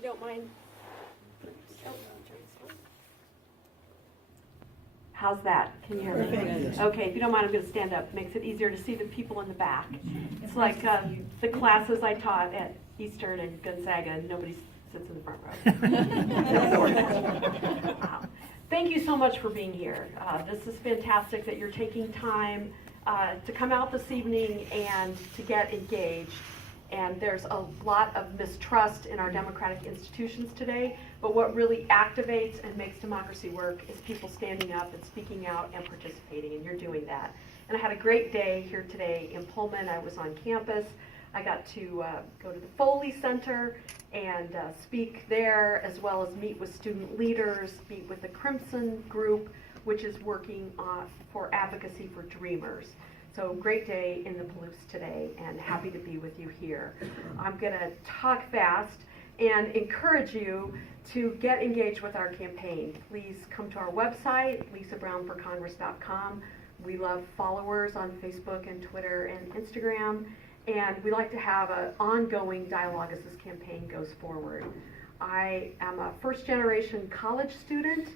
you don't mind. How's that? Can you hear me? Perfect. Okay, if you don't mind, I'm going to stand up. Makes it easier to see the people in the back. It's like the classes I taught at Eastern and Gonzaga, and nobody sits in the front row. Wow. Thank you so much for being here. This is fantastic that you're taking time to come out this evening and to get engaged. And there's a lot of mistrust in our democratic institutions today, but what really activates and makes democracy work is people standing up and speaking out and participating, and you're doing that. And I had a great day here today in Pullman. I was on campus. I got to go to the Foley Center and speak there, as well as meet with student leaders, meet with the Crimson Group, which is working for advocacy for dreamers. So great day in the Palouse today, and happy to be with you here. I'm going to talk fast and encourage you to get engaged with our campaign. Please come to our website, lisabrownforcongress.com. We love followers on Facebook and Twitter and Instagram, and we like to have an ongoing dialogue as this campaign goes forward. I am a first-generation college student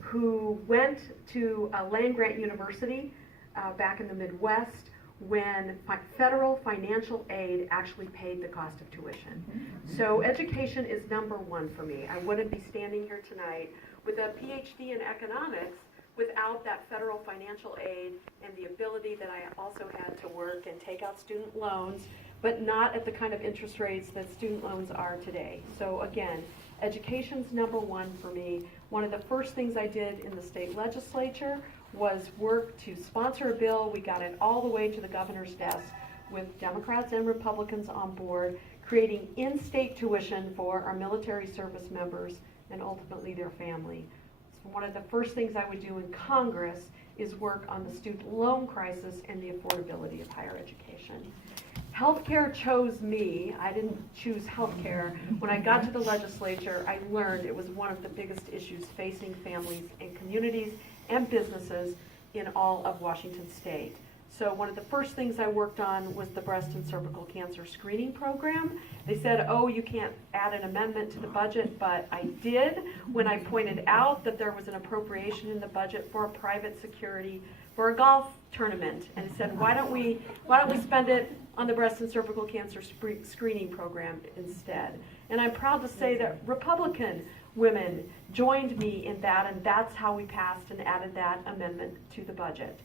who went to a land-grant university back in the Midwest when federal financial aid actually paid the cost of tuition. So education is number one for me. I wouldn't be standing here tonight with a PhD in economics without that federal financial aid and the ability that I also had to work and take out student loans, but not at the kind of interest rates that student loans are today. So again, education's number one for me. One of the first things I did in the state legislature was work to sponsor a bill. We got it all the way to the governor's desk with Democrats and Republicans on board, creating in-state tuition for our military service members and ultimately their family. So one of the first things I would do in Congress is work on the student loan crisis and the affordability of higher education. Healthcare chose me. I didn't choose healthcare. When I got to the legislature, I learned it was one of the biggest issues facing families and communities and businesses in all of Washington State. So one of the first things I worked on was the breast and cervical cancer screening program. They said, oh, you can't add an amendment to the budget, but I did when I pointed out that there was an appropriation in the budget for a private security for a golf tournament. And I said, why don't we spend it on the breast and cervical cancer screening program instead? And I'm proud to say that Republican women joined me in that, and that's how we passed and added that amendment to the budget.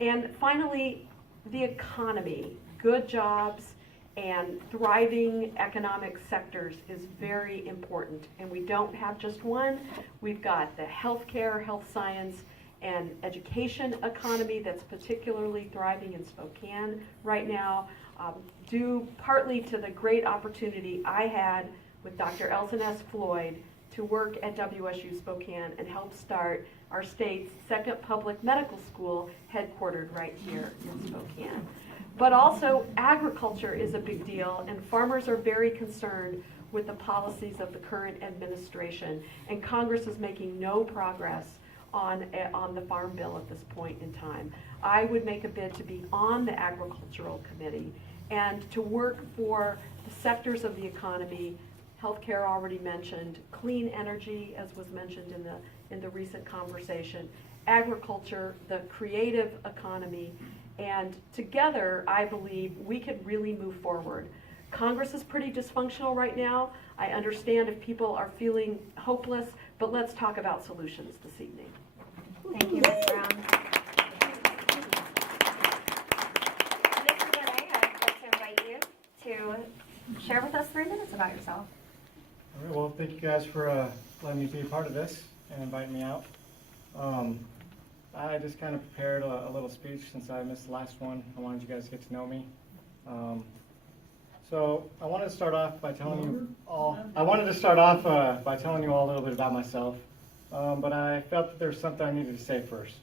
And finally, the economy. Good jobs and thriving economic sectors is very important. And we don't have just one. We've got the healthcare, health science, and education economy that's particularly thriving in Spokane right now, due partly to the great opportunity I had with Dr. Elson S. Floyd to work at WSU Spokane and help start our state's second public medical school headquartered right here in Spokane. But also agriculture is a big deal, and farmers are very concerned with the policies of the current administration, and Congress is making no progress on the Farm Bill at this point in time. I would make a bid to be on the Agricultural Committee and to work for the sectors of the economy. Healthcare already mentioned, clean energy, as was mentioned in the recent conversation, agriculture, the creative economy, and together I believe we could really move forward. Congress is pretty dysfunctional right now. I understand if people are feeling hopeless, but let's talk about solutions this evening. Thank you, Ms. Brown. Ms. Renee, I'd like to invite you to share with us 3 minutes about yourself. All right, well, thank you guys for letting me be a part of this and inviting me out. I just kind of prepared a little speech since I missed the last one. I wanted you guys to get to know me. So I wanted to start off by telling you all. I wanted to start off by telling you all a little bit about myself, but I felt that there was something I needed to say first.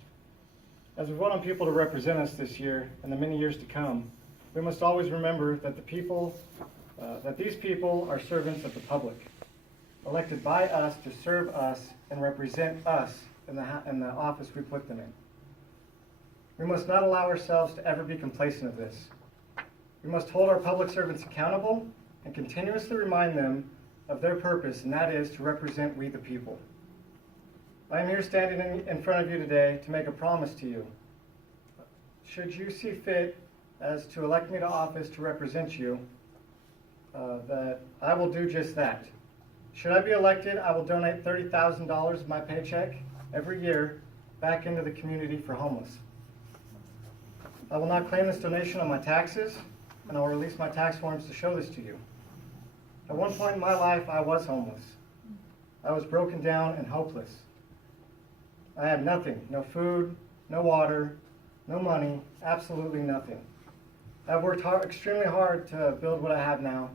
As we vote on people to represent us this year and the many years to come, we must always remember that these people are servants of the public, elected by us to serve us and represent us in the office we put them in. We must not allow ourselves to ever be complacent of this. We must hold our public servants accountable and continuously remind them of their purpose, and that is to represent we the people. I am here standing in front of you today to make a promise to you. Should you see fit as to elect me to office to represent you, that I will do just that. Should I be elected, I will donate $30,000 of my paycheck every year back into the community for homeless. I will not claim this donation on my taxes, and I will release my tax forms to show this to you. At one point in my life, I was homeless. I was broken down and hopeless. I had nothing, no food, no water, no money, absolutely nothing. I've worked extremely hard to build what I have now,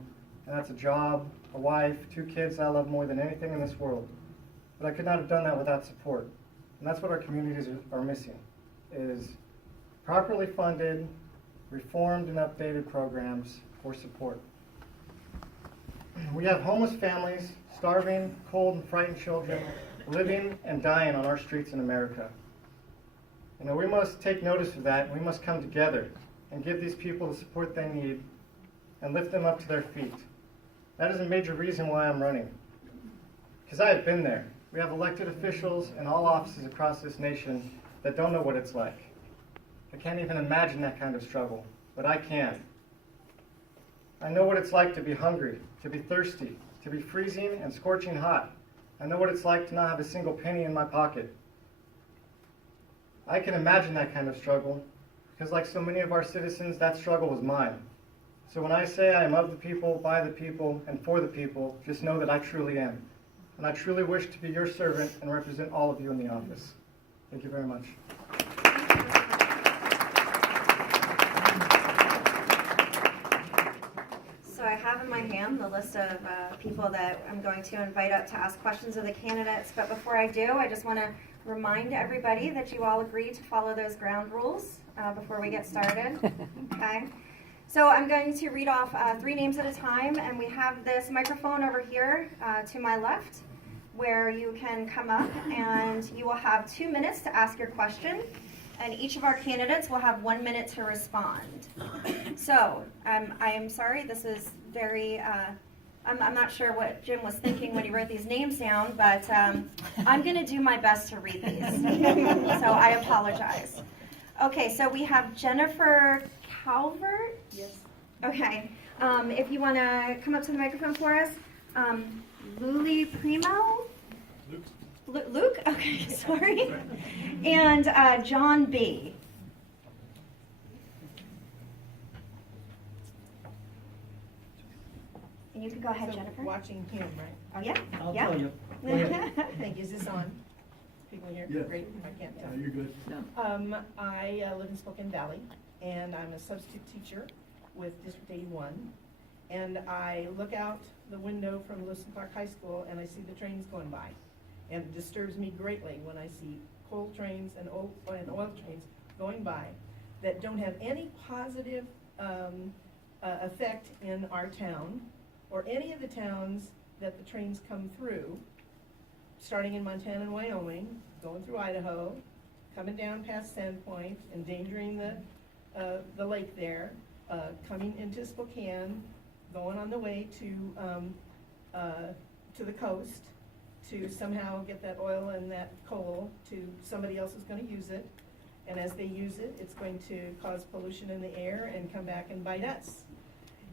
and that's a job, a wife, 2 kids I love more than anything in this world. But I could not have done that without support. And that's what our communities are missing, is properly funded, reformed and updated programs for support. We have homeless families, starving, cold, and frightened children living and dying on our streets in America. We must take notice of that, and we must come together and give these people the support they need and lift them up to their feet. That is a major reason why I'm running, because I have been there. We have elected officials in all offices across this nation that don't know what it's like. I can't even imagine that kind of struggle, but I can. I know what it's like to be hungry, to be thirsty, to be freezing and scorching hot. I know what it's like to not have a single penny in my pocket. I can imagine that kind of struggle, because like so many of our citizens, that struggle was mine. So when I say I am of the people, by the people, and for the people, just know that I truly am. And I truly wish to be your servant and represent all of you in the office. Thank you very much. So I have in my hand the list of people that I'm going to invite up to ask questions of the candidates. But before I do, I just want to remind everybody that you all agree to follow those ground rules before we get started. Okay. So I'm going to read off 3 names at a time, and we have this microphone over here to my left, where you can come up and you will have 2 minutes to ask your question, and each of our candidates will have 1 minute to respond. So I am sorry, this is very, I'm not sure what Jim was thinking when he wrote these names down, but I'm going to do my best to read these, so I apologize. Okay, so we have Jennifer Calvert. Yes. Okay, if you want to come up to the microphone for us. Luli Primo? Luke? Okay, sorry. And John B. And you can go ahead, So Jennifer. watching him, right? Yeah, I'll yeah. tell you. Thank you. Is this on? People here? Yeah. Great, I can't tell. You're good. I live in Spokane Valley, and I'm a substitute teacher with District 81. And I look out the window from Lewis and Clark High School, and I see the trains going by. And it disturbs me greatly when I see coal trains and oil trains going by that don't have any positive effect in our town or any of the towns that the trains come through, starting in Montana and Wyoming, going through Idaho, coming down past Sandpoint, endangering the lake there, coming into Spokane, going on the way to the coast to somehow get that oil and that coal to somebody else who's going to use it. And as they use it, it's going to cause pollution in the air and come back and bite us.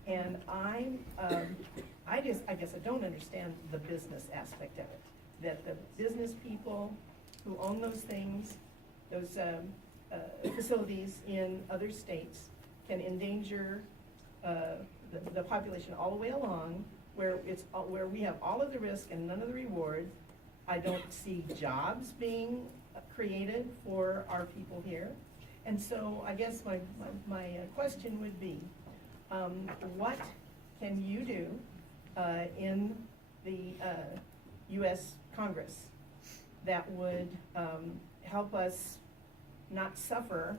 And I guess I don't understand the business aspect of it. That the business people who own those things, those facilities in other states, can endanger the population all the way along, where we have all of the risk and none of the reward. I don't see jobs being created for our people here. And so I guess my question would be, what can you do in the U.S. Congress that would help us not suffer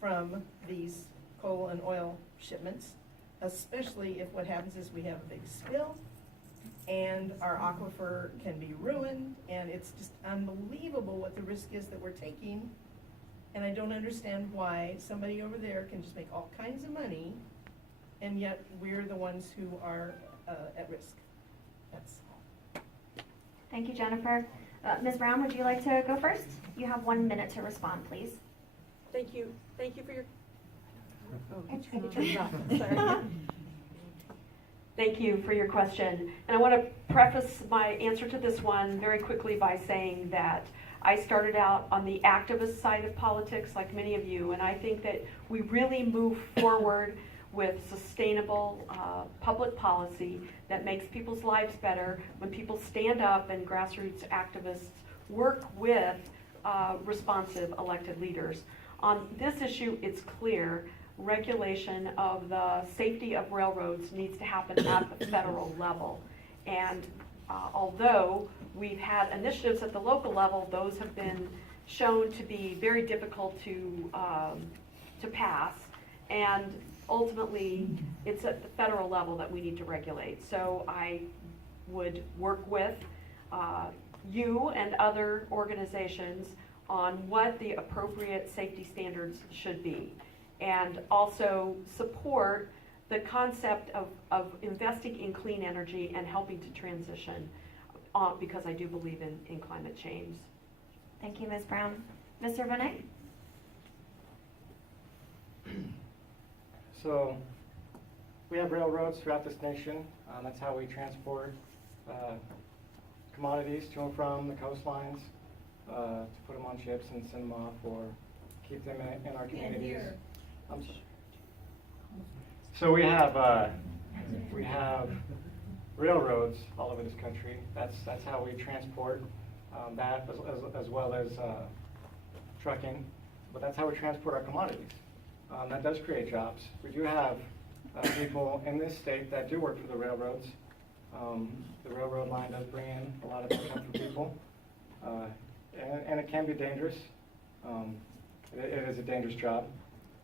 from these coal and oil shipments, especially if what happens is we have a big spill and our aquifer can be ruined, and it's just unbelievable what the risk is that we're taking. And I don't understand why somebody over there can just make all kinds of money, and yet we're the ones who are at risk. Thank you, Jennifer. Ms. Brown, would you like to go first? You have 1 minute to respond, please. Thank you for your. Sorry. Thank you for your question. And I want to preface my answer to this one very quickly by saying that I started out on the activist side of politics like many of you, and I think that we really move forward with sustainable public policy that makes people's lives better when people stand up and grassroots activists work with responsive elected leaders. On this issue, it's clear regulation of the safety of railroads needs to happen at the federal level. And although we've had initiatives at the local level, those have been shown to be very difficult to pass. And ultimately, it's at the federal level that we need to regulate. So I would work with you and other organizations on what the appropriate safety standards should be, and also support the concept of investing in clean energy and helping to transition, because I do believe in climate change. Thank you, Ms. Brown. Mr. Bonet? So we have railroads throughout this nation. That's how we transport commodities to and from the coastlines, to put them on ships and send them off or keep them in our communities. So we have railroads all over this country. That's how we transport that as well as trucking. But that's how we transport our commodities. That does create jobs. We do have people in this state that do work for the railroads. The railroad line does bring in a lot of income for people, and it can be dangerous. It is a dangerous job,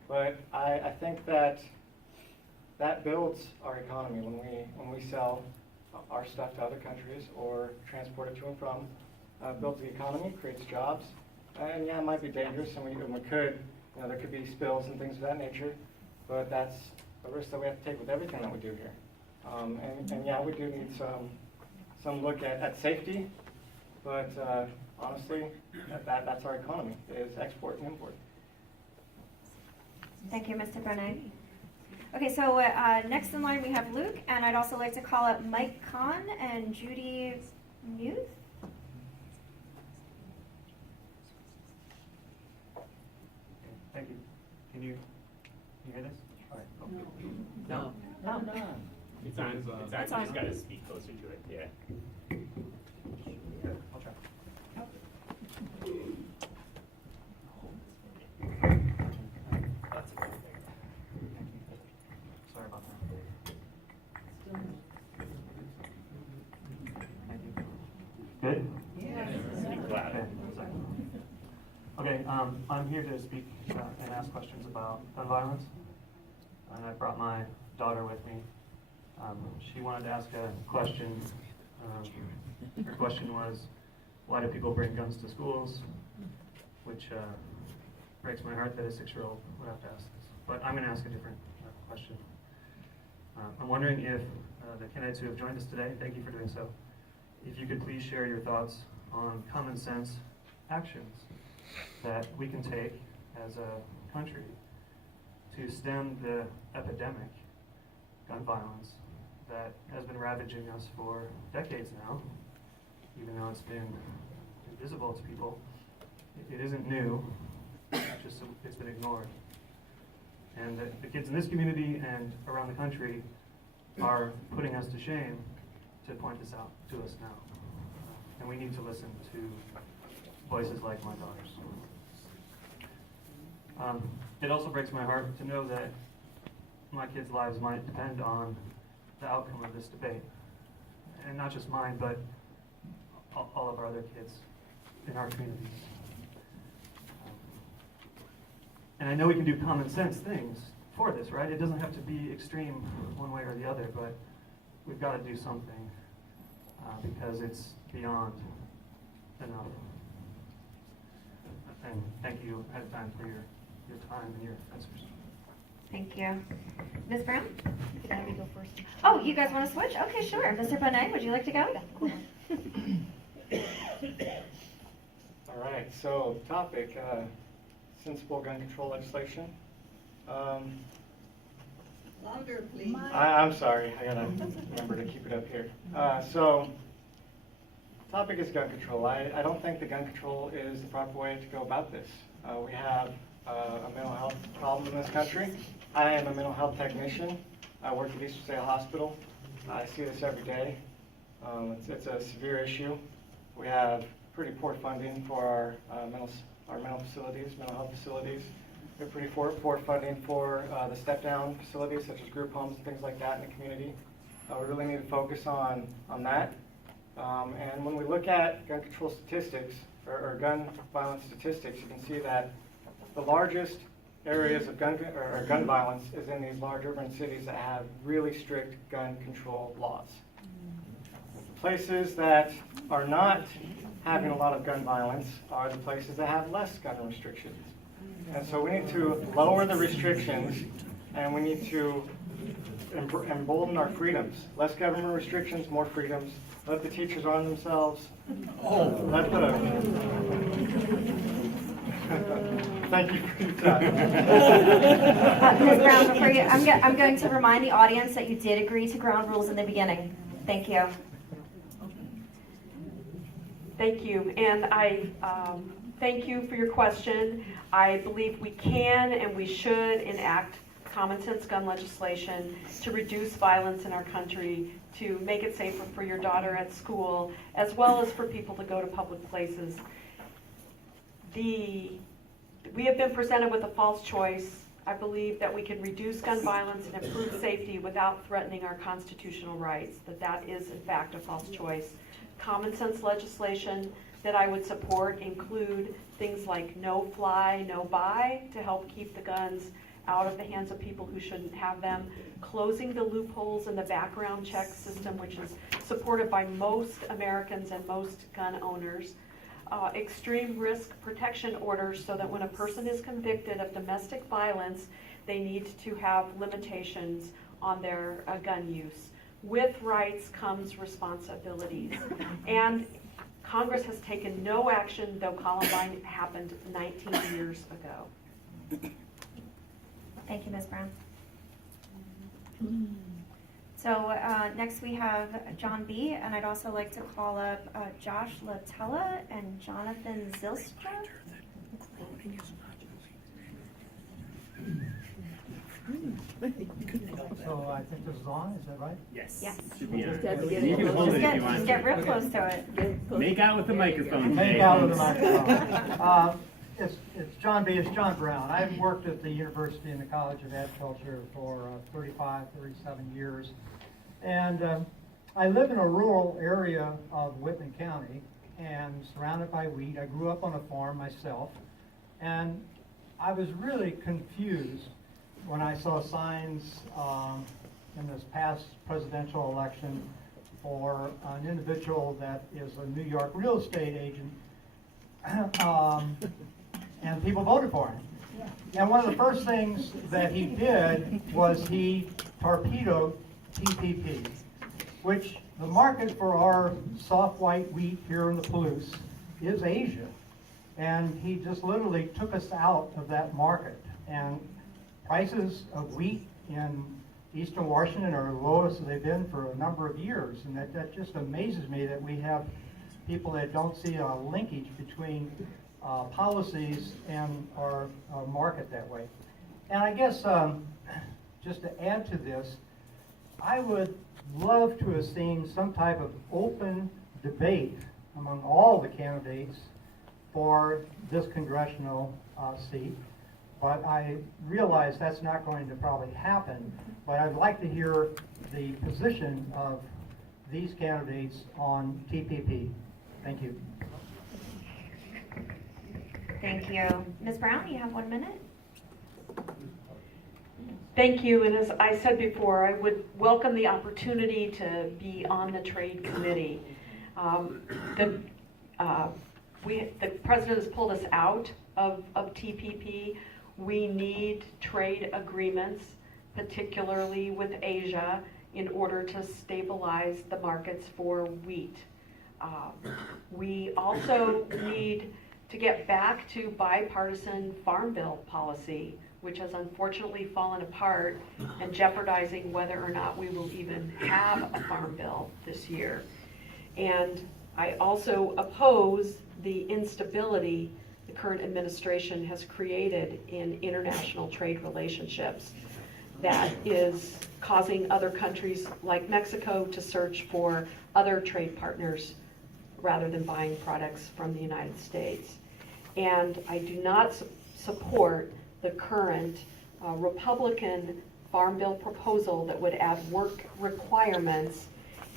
but I think that builds our economy when we sell our stuff to other countries or transport it to and from. Builds the economy, creates jobs, and yeah, it might be dangerous, and we could. There could be spills and things of that nature, but that's a risk that we have to take with everything that we do here. And yeah, we do need some look at safety, but honestly, that's our economy, is export and import. Thank you, Mr. Bonet. Okay, so next in line we have Luke, and I'd also like to call up Mike Kahn and Judy Muth. Thank you. Can you hear this? All right. Oh. No. No. It's on. It's on. It's You on. just gotta speak closer to it. Yeah. Good. I'll try. That's a good thing. Sorry about that. Thank you. Good? Speak loud. Okay, I'm here to speak and ask questions about gun violence. And I brought my daughter with me. She wanted to ask a question. Her question was, why do people bring guns to schools? Which breaks my heart that a 6-year-old would have to ask this. But I'm going to ask a different question. I'm wondering if the candidates who have joined us today, thank you for doing so, if you could please share your thoughts on common sense actions that we can take as a country to stem the epidemic, gun violence, that has been ravaging us for decades now, even though it's been invisible to people. It isn't new, it's been ignored. And the kids in this community and around the country are putting us to shame to point this out to us now. And we need to listen to voices like my daughter's. It also breaks my heart to know that my kids' lives might depend on the outcome of this debate. And not just mine, but all of our other kids in our communities. And I know we can do common sense things for this, right? It doesn't have to be extreme one way or the other, but we've got to do something because it's beyond enough. And thank you ahead of time for your time and your answers. Thank you. Ms. Brown? Let me go first. Oh, you guys want to switch? Okay, sure. Mr. Bonet, would you like to go? All right, so topic, sensible gun control legislation. Longer, please. I'm sorry, I gotta remember to keep it up here. So, topic is gun control. I don't think the gun control is the proper way to go about this. We have a mental health problem in this country. I am a mental health technician. I work at Eastern State Hospital. I see this every day. It's a severe issue. We have pretty poor funding for our mental health facilities. We have pretty poor funding for the step-down facilities, such as group homes and things like that in the community. We really need to focus on that. And when we look at gun control statistics, or gun violence statistics, you can see that the largest areas of gun violence is in these large urban cities that have really strict gun control laws. Places that are not having a lot of gun violence are the places that have less gun restrictions. And so we need to lower the restrictions, and we need to embolden our freedoms. Less government restrictions, more freedoms. Let the teachers arm themselves. Let the... Thank you for your time. Ms. Brown, before you, I'm going to remind the audience that you did agree to ground rules in the beginning. Thank you. Thank you, and I thank you for your question. I believe we can and we should enact common sense gun legislation to reduce violence in our country, to make it safer for your daughter at school, as well as for people to go to public places. We have been presented with a false choice. I believe that we can reduce gun violence and improve safety without threatening our constitutional rights, that is in fact a false choice. Common sense legislation that I would support include things like no fly, no buy to help keep the guns out of the hands of people who shouldn't have them, closing the loopholes in the background check system, which is supported by most Americans and most gun owners, extreme risk protection orders so that when a person is convicted of domestic violence, they need to have limitations on their gun use. With rights comes responsibilities. And Congress has taken no action, though Columbine happened 19 years ago. Thank you, Ms. Brown. So next we have John B., and I'd also like to call up Josh Latella and Jonathan Zilstra. So I think this is on, is that right? Yes. Yes. Should be on. Just have to get You it can hold it if you Just want. get real close to it. Make out with the microphone. Make today, out with the folks. microphone. It's John B., it's John Brown. I've worked at the University and the College of Agriculture for 35, 37 years. And I live in a rural area of Whitman County and surrounded by wheat. I grew up on a farm myself. And I was really confused when I saw signs in this past presidential election for an individual that is a New York real estate agent, and people voted for him. And one of the first things that he did was he torpedoed TPP, which the market for our soft white wheat here in the Palouse is Asia. And he just literally took us out of that market. And prices of wheat in Eastern Washington are the lowest they've been for a number of years. And that just amazes me that we have people that don't see a linkage between policies and our market that way. And I guess just to add to this, I would love to have seen some type of open debate among all the candidates for this congressional seat. But I realize that's not going to probably happen. But I'd like to hear the position of these candidates on TPP. Thank you. Thank you. Ms. Brown, you have 1 minute. Thank you, and as I said before, I would welcome the opportunity to be on the trade committee. The president has pulled us out of TPP. We need trade agreements, particularly with Asia, in order to stabilize the markets for wheat. We also need to get back to bipartisan farm bill policy, which has unfortunately fallen apart and jeopardizing whether or not we will even have a farm bill this year. And I also oppose the instability the current administration has created in international trade relationships that is causing other countries like Mexico to search for other trade partners rather than buying products from the United States. And I do not support the current Republican Farm Bill proposal that would add work requirements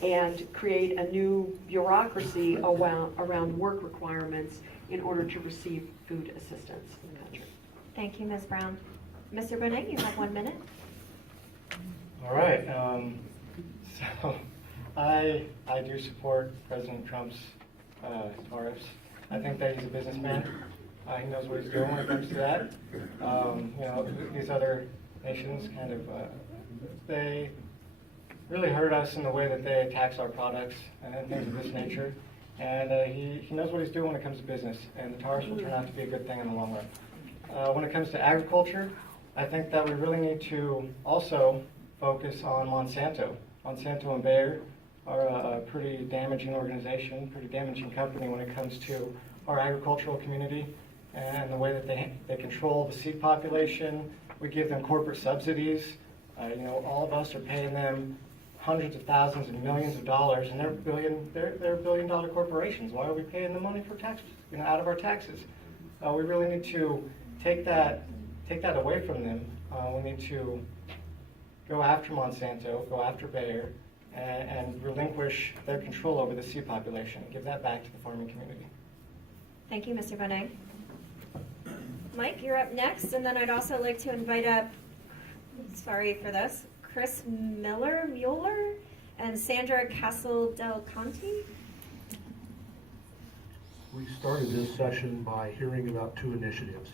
and create a new bureaucracy around work requirements in order to receive food assistance in the country. Thank you, Ms. Brown. Mr. Bonet, you have 1 minute. All right, so I do support President Trump's tariffs. I think that he's a businessman. He knows what he's doing when it comes to that. These other nations kind of, they really hurt us in the way that they tax our products and things of this nature. And he knows what he's doing when it comes to business, and the tariffs will turn out to be a good thing in the long run. When it comes to agriculture, I think that we really need to also focus on Monsanto. Monsanto and Bayer are a pretty damaging organization, pretty damaging company when it comes to our agricultural community and the way that they control the seed population. We give them corporate subsidies. All of us are paying them hundreds of thousands and millions of dollars, and they're billion-dollar corporations. Why are we paying them money for taxes, out of our taxes? We really need to take that away from them. We need to go after Monsanto, go after Bayer, and relinquish their control over the seed population. Give that back to the farming community. Thank you, Mr. Bonet. Mike, you're up next, and then I'd also like to invite up, sorry for this, Chris Mueller, and Sandra Castle Del Conte. We started this session by hearing about 2 initiatives.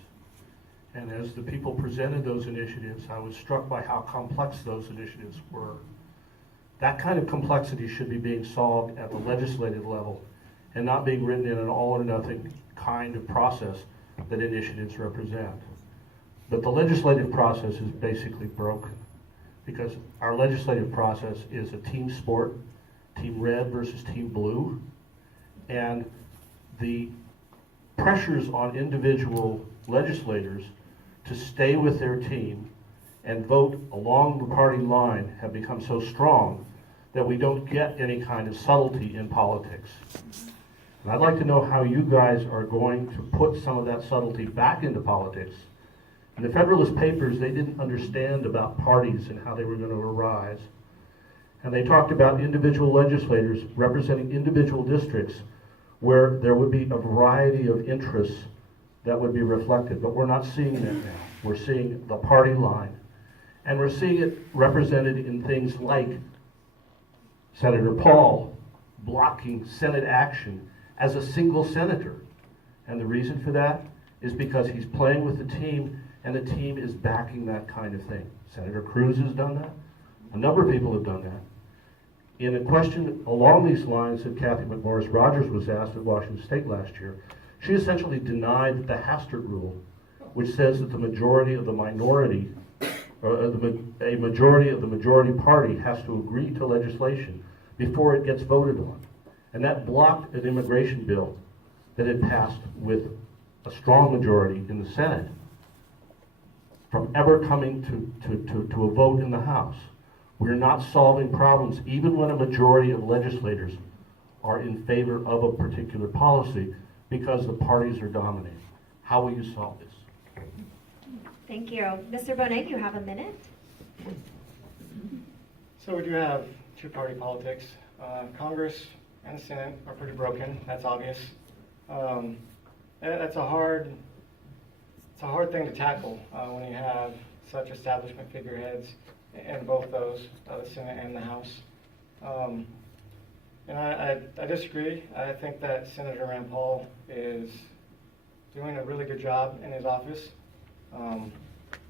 And as the people presented those initiatives, I was struck by how complex those initiatives were. That kind of complexity should be being solved at the legislative level and not being written in an all or nothing kind of process that initiatives represent. But the legislative process is basically broken because our legislative process is a team sport, team red versus team blue, and the pressures on individual legislators to stay with their team and vote along the party line have become so strong that we don't get any kind of subtlety in politics. And I'd like to know how you guys are going to put some of that subtlety back into politics. In the Federalist Papers, they didn't understand about parties and how they were going to arise. And they talked about individual legislators representing individual districts where there would be a variety of interests that would be reflected. But we're not seeing that now. We're seeing the party line. And we're seeing it represented in things like Senator Paul blocking Senate action as a single senator. And the reason for that is because he's playing with the team, and the team is backing that kind of thing. Senator Cruz has done that. A number of people have done that. In a question along these lines that Kathy McMorris Rogers was asked at Washington State last year, she essentially denied the Hastert rule, which says that the majority of the minority, or a majority of the majority party has to agree to legislation before it gets voted on. And that blocked an immigration bill that had passed with a strong majority in the Senate from ever coming to a vote in the House. We're not solving problems even when a majority of legislators are in favor of a particular policy because the parties are dominating. How will you solve this? Thank you. Mr. Bonet, you have a minute. So we do have two-party politics. Congress and the Senate are pretty broken. That's obvious. It's a hard thing to tackle when you have such establishment figureheads in both those, the Senate and the House. And I disagree. I think that Senator Rand Paul is doing a really good job in his office.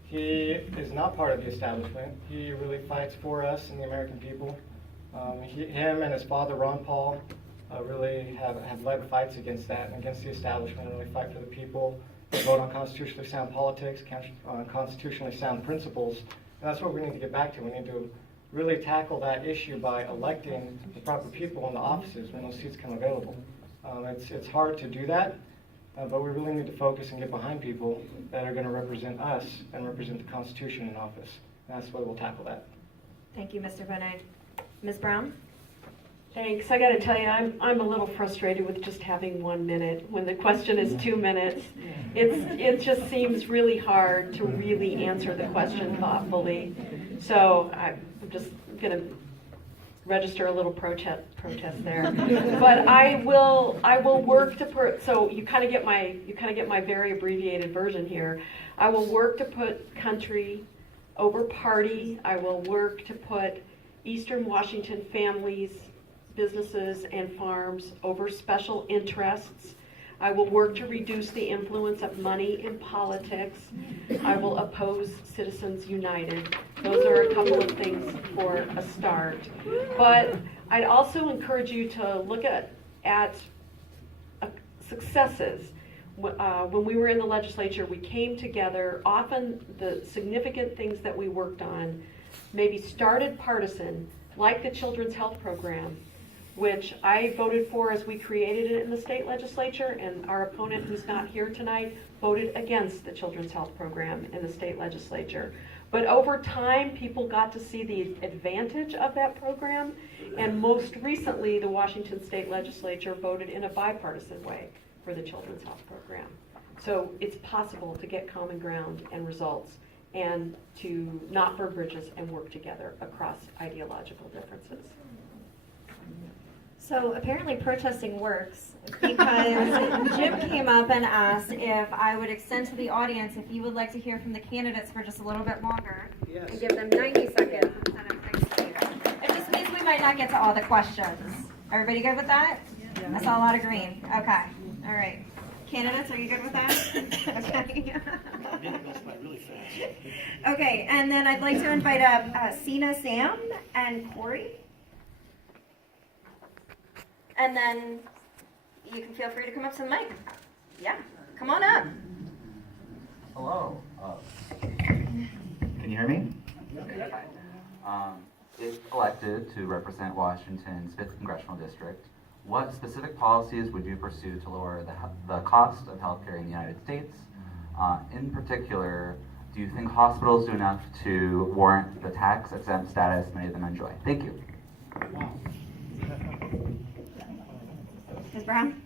He is not part of the establishment. He really fights for us and the American people. Him and his father, Ron Paul, really have led fights against that and against the establishment, and really fight for the people, vote on constitutionally sound politics, on constitutionally sound principles. And that's what we need to get back to. We need to really tackle that issue by electing the proper people in the offices when those seats come available. It's hard to do that, but we really need to focus and get behind people that are going to represent us and represent the Constitution in office. And that's the way we'll tackle that. Thank you, Mr. Bonet. Ms. Brown? Thanks. I got to tell you, I'm a little frustrated with just having 1 minute when the question is 2 minutes. It just seems really hard to really answer the question thoughtfully. So I'm just going to register a little protest there. But I will work to so you kind of get my very abbreviated version here. I will work to put country over party. I will work to put Eastern Washington families, businesses, and farms over special interests. I will work to reduce the influence of money in politics. I will oppose Citizens United. Those are a couple of things for a start. But I'd also encourage you to look at successes. When we were in the legislature, we came together. Often the significant things that we worked on maybe started partisan, like the Children's Health Program, which I voted for as we created it in the state legislature, and our opponent, who's not here tonight, voted against the Children's Health Program in the state legislature. But over time, people got to see the advantage of that program, and most recently, the Washington State Legislature voted in a bipartisan way for the Children's Health Program. So it's possible to get common ground and results, and to not burn bridges and work together across ideological differences. So apparently protesting works, because Jim came up and asked if I would extend to the audience if you would like to hear from the candidates for just a little bit longer. Yes. And give them 90 seconds instead of 60. It just means we might not get to all the questions. Everybody good with that? I saw a lot of green. Okay. All right. Candidates, are you good with that? Okay. Okay, and then I'd like to invite up Sina, Sam, and Corey. And then you can feel free to come up to the mic. Yeah, come on up. Hello. Can you hear me? Okay. If elected to represent Washington's 5th Congressional District, what specific policies would you pursue to lower the cost of healthcare in the United States? In particular, do you think hospitals do enough to warrant the tax-exempt status many of them enjoy? Thank you. Ms. Brown?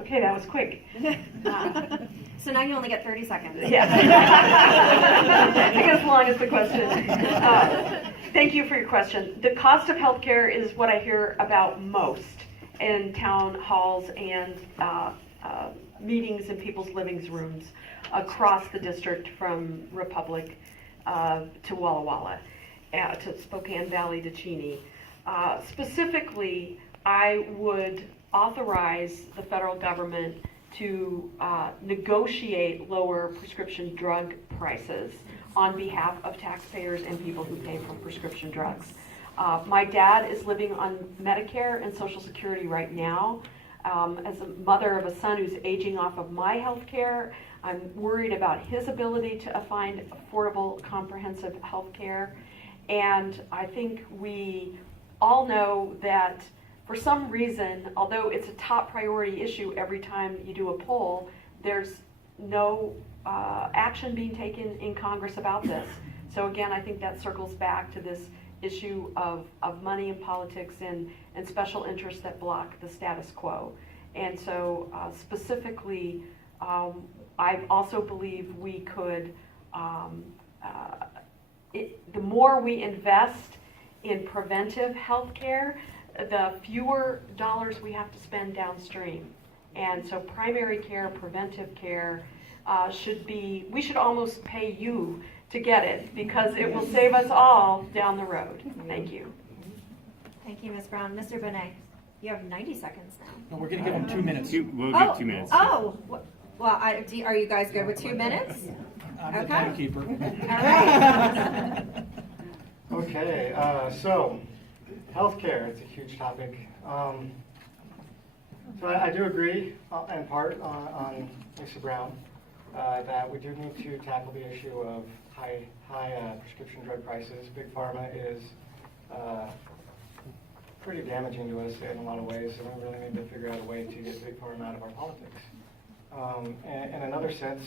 Okay, that was quick. So now you only get 30 seconds. Yeah. I think as long as the question. Thank you for your question. The cost of healthcare is what I hear about most in town halls and meetings in people's living rooms across the district, from Republic to Walla Walla, to Spokane Valley to Cheney. Specifically, I would authorize the federal government to negotiate lower prescription drug prices on behalf of taxpayers and people who pay for prescription drugs. My dad is living on Medicare and Social Security right now. As a mother of a son who's aging off of my health care, I'm worried about his ability to find affordable, comprehensive health care. And I think we all know that for some reason, although it's a top priority issue every time you do a poll, there's no action being taken in Congress about this. So again, I think that circles back to this issue of money in politics and special interests that block the status quo. And so specifically, I also believe we could, the more we invest in preventive health care, the fewer dollars we have to spend downstream. And so primary care, preventive care we should almost pay you to get it, because it will save us all down the road. Thank you. Thank you, Ms. Brown. Mr. Bonet, you have 90 seconds now. No, we're going to give them 2 minutes. We'll give 2 minutes. Oh, well, are you guys good with 2 minutes? I'm the Okay. timekeeper. All right. Okay, so healthcare, it's a huge topic. So I do agree in part on Lisa Brown that we do need to tackle the issue of high prescription drug prices. Big Pharma is pretty damaging to us in a lot of ways, and we really need to figure out a way to get Big Pharma out of our politics. In another sense,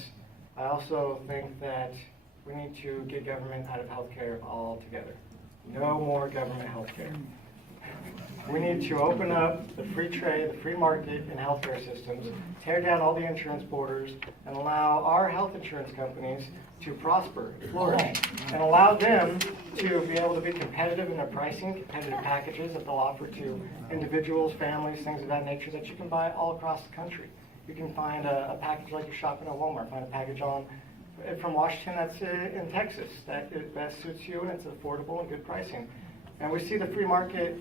I also think that we need to get government out of healthcare altogether. No more government healthcare. We need to open up the free trade, the free market in healthcare systems, tear down all the insurance borders, and allow our health insurance companies to prosper, flourish, and allow them to be able to be competitive in their pricing, competitive packages that they'll offer to individuals, families, things of that nature that you can buy all across the country. You can find a package like you're shopping at Walmart, find a package from Washington that's in Texas that suits you and it's affordable and good pricing. And we see the free market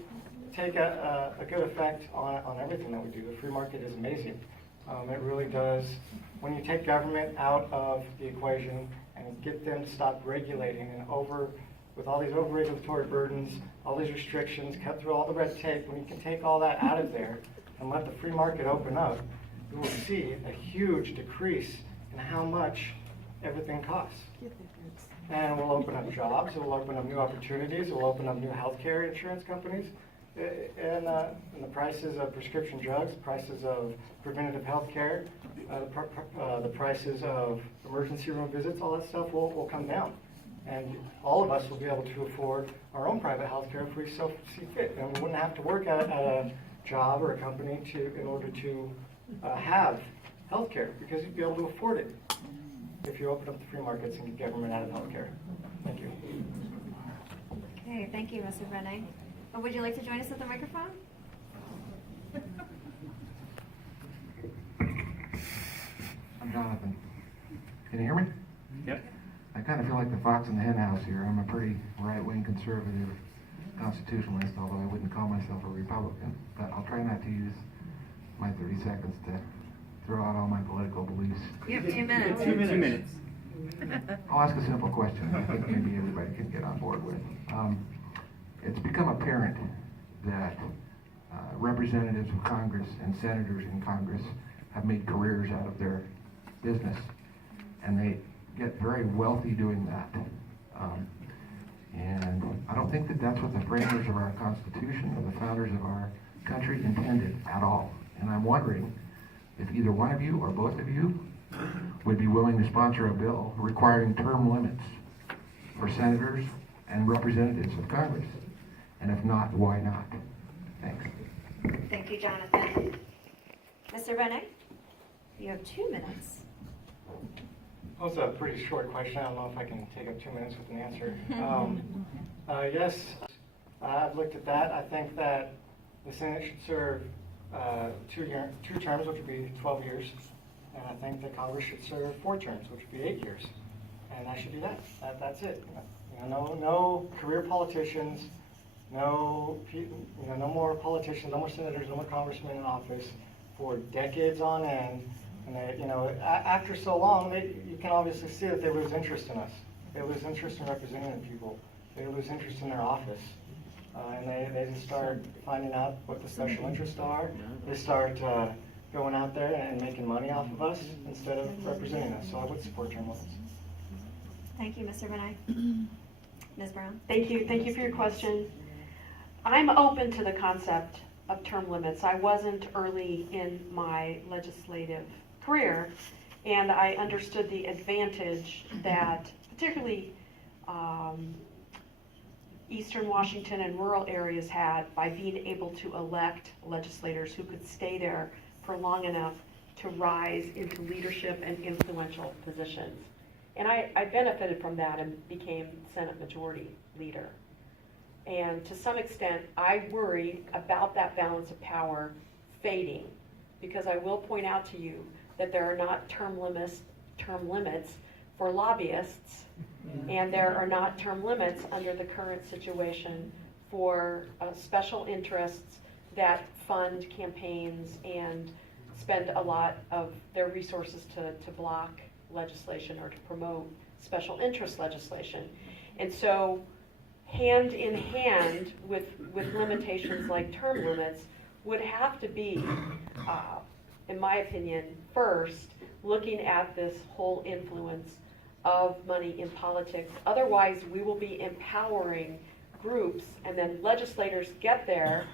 take a good effect on everything that we do. The free market is amazing. It really does. When you take government out of the equation and get them to stop regulating and with all these over-regulatory burdens, all these restrictions, cut through all the red tape, when you can take all that out of there and let the free market open up, you will see a huge decrease in how much everything costs. And it will open up jobs, it will open up new opportunities, it will open up new healthcare insurance companies, and the prices of prescription drugs, prices of preventative health care, the prices of emergency room visits, all that stuff will come down. And all of us will be able to afford our own private health care if we so see fit. And we wouldn't have to work at a job or a company in order to have health care, because you'd be able to afford it if you open up the free markets and get government out of health care. Thank you. Okay, thank you, Mr. Rene. Would you like to join us at the microphone? I'm Jonathan. Can you hear me? Yep. I kind of feel like the fox in the hen house here. I'm a pretty right-wing conservative constitutionalist, although I wouldn't call myself a Republican. But I'll try not to use my 30 seconds to throw out all my political beliefs. You have 2 minutes. 2 minutes. I'll ask a simple question I think maybe everybody can get on board with. It's become apparent that representatives of Congress and senators in Congress have made careers out of their business, and they get very wealthy doing that. And I don't think that that's what the framers of our Constitution or the founders of our country intended at all. And I'm wondering if either one of you or both of you would be willing to sponsor a bill requiring term limits for senators and representatives of Congress. And if not, why not? Thanks. Thank you, Jonathan. Mr. Rene, you have 2 minutes. That was a pretty short question. I don't know if I can take up 2 minutes with an answer. Yes, I've looked at that. I think that the Senate should serve 2 terms, which would be 12 years. And I think that Congress should serve 4 terms, which would be 8 years. And I should do that. That's it. No career politicians, no more politicians, no more senators, no more congressmen in office for decades on end. And after so long, you can obviously see that they lose interest in us. They lose interest in representing the people. They lose interest in their office. And they just start finding out what the special interests are. They start going out there and making money off of us instead of representing us. So I would support term limits. Thank you, Mr. Rene. Ms. Brown? Thank you for your question. I'm open to the concept of term limits. I wasn't early in my legislative career, and I understood the advantage that particularly Eastern Washington and rural areas had by being able to elect legislators who could stay there for long enough to rise into leadership and influential positions. And I benefited from that and became Senate Majority Leader. And to some extent, I worry about that balance of power fading, because I will point out to you that there are not term limits for lobbyists, and there are not term limits under the current situation for special interests that fund campaigns and spend a lot of their resources to block legislation or to promote special interest legislation. And so hand in hand with limitations like term limits, would have to be, in my opinion, first, looking at this whole influence of money in politics. Otherwise, we will be empowering groups, and then legislators get there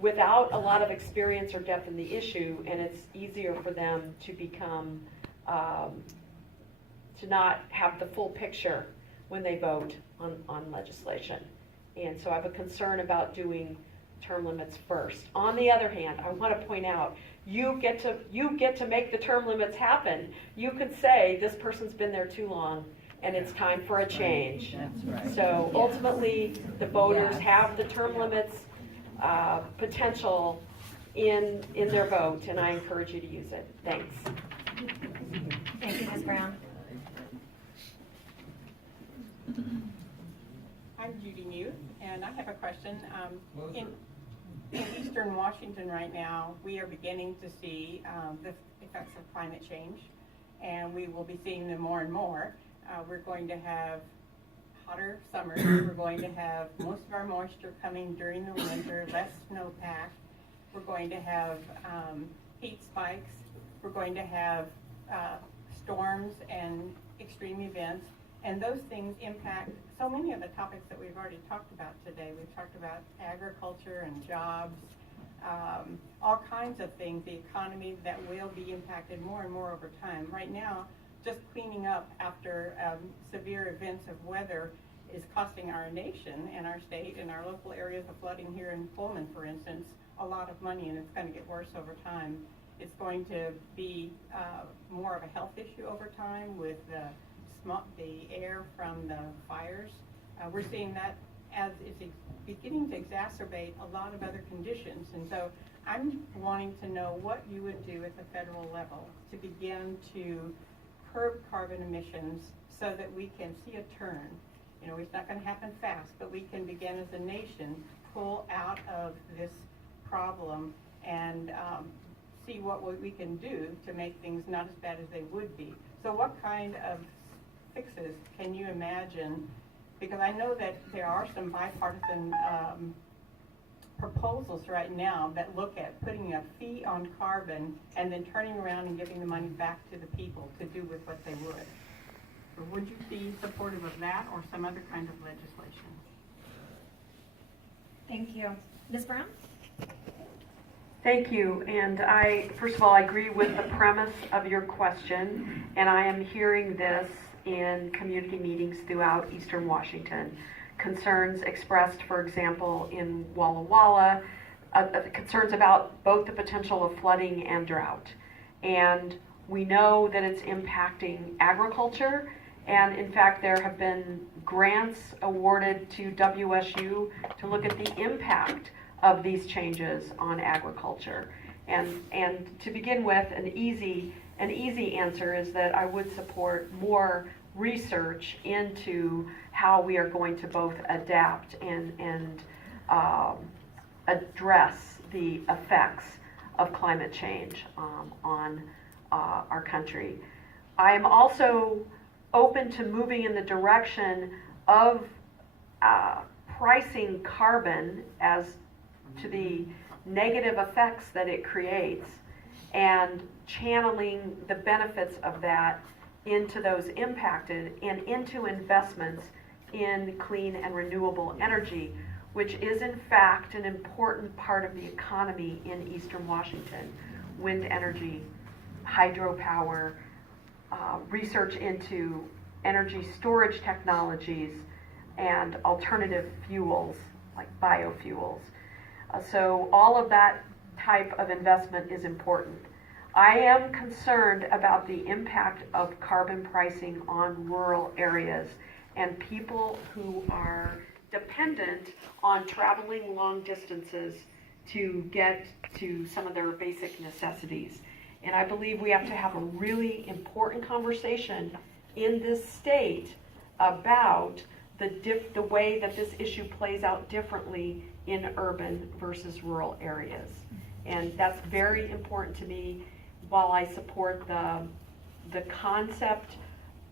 without a lot of experience or depth in the issue, and it's easier for them to become, to not have the full picture when they vote on legislation. And so I have a concern about doing term limits first. On the other hand, I want to point out, you get to make the term limits happen. You could say, this person's been there too long, and it's time for a change. That's right. So ultimately, the voters have the term limits potential in their vote, and I encourage you to use it. Thanks. Thank you, Ms. Brown. I'm Judy Muth, and I have a question. In eastern Washington right now, we are beginning to see the effects of climate change, and we will be seeing them more and more. We're going to have hotter summers. We're going to have most of our moisture coming during the winter, less snowpack. We're going to have heat spikes. We're going to have storms and extreme events. And those things impact so many of the topics that we've already talked about today. We've talked about agriculture and jobs, all kinds of things, the economy that will be impacted more and more over time. Right now, just cleaning up after severe events of weather is costing our nation and our state and our local areas of flooding here in Pullman, for instance, a lot of money, and it's going to get worse over time. It's going to be more of a health issue over time with the air from the fires. We're seeing that as it's beginning to exacerbate a lot of other conditions. And so I'm wanting to know what you would do at the federal level to begin to curb carbon emissions so that we can see a turn. You know, it's not going to happen fast, but we can begin as a nation pull out of this problem and see what we can do to make things not as bad as they would be. So what kind of fixes can you imagine? Because I know that there are some bipartisan proposals right now that look at putting a fee on carbon and then turning around and giving the money back to the people to do with what they would. So would you be supportive of that or some other kind of legislation? Thank you. Ms. Brown? Thank you, and first of all, I agree with the premise of your question, and I am hearing this in community meetings throughout Eastern Washington. Concerns expressed, for example, in Walla Walla, concerns about both the potential of flooding and drought. And we know that it's impacting agriculture, and in fact there have been grants awarded to WSU to look at the impact of these changes on agriculture. And to begin with, an easy answer is that I would support more research into how we are going to both adapt and address the effects of climate change on our country. I am also open to moving in the direction of pricing carbon as to the negative effects that it creates and channeling the benefits of that into those impacted and into investments in clean and renewable energy, which is in fact an important part of the economy in Eastern Washington. Wind energy, hydropower, research into energy storage technologies, and alternative fuels like biofuels. So all of that type of investment is important. I am concerned about the impact of carbon pricing on rural areas and people who are dependent on traveling long distances to get to some of their basic necessities. And I believe we have to have a really important conversation in this state about the way that this issue plays out differently in urban versus rural areas. And that's very important to me. While I support the concept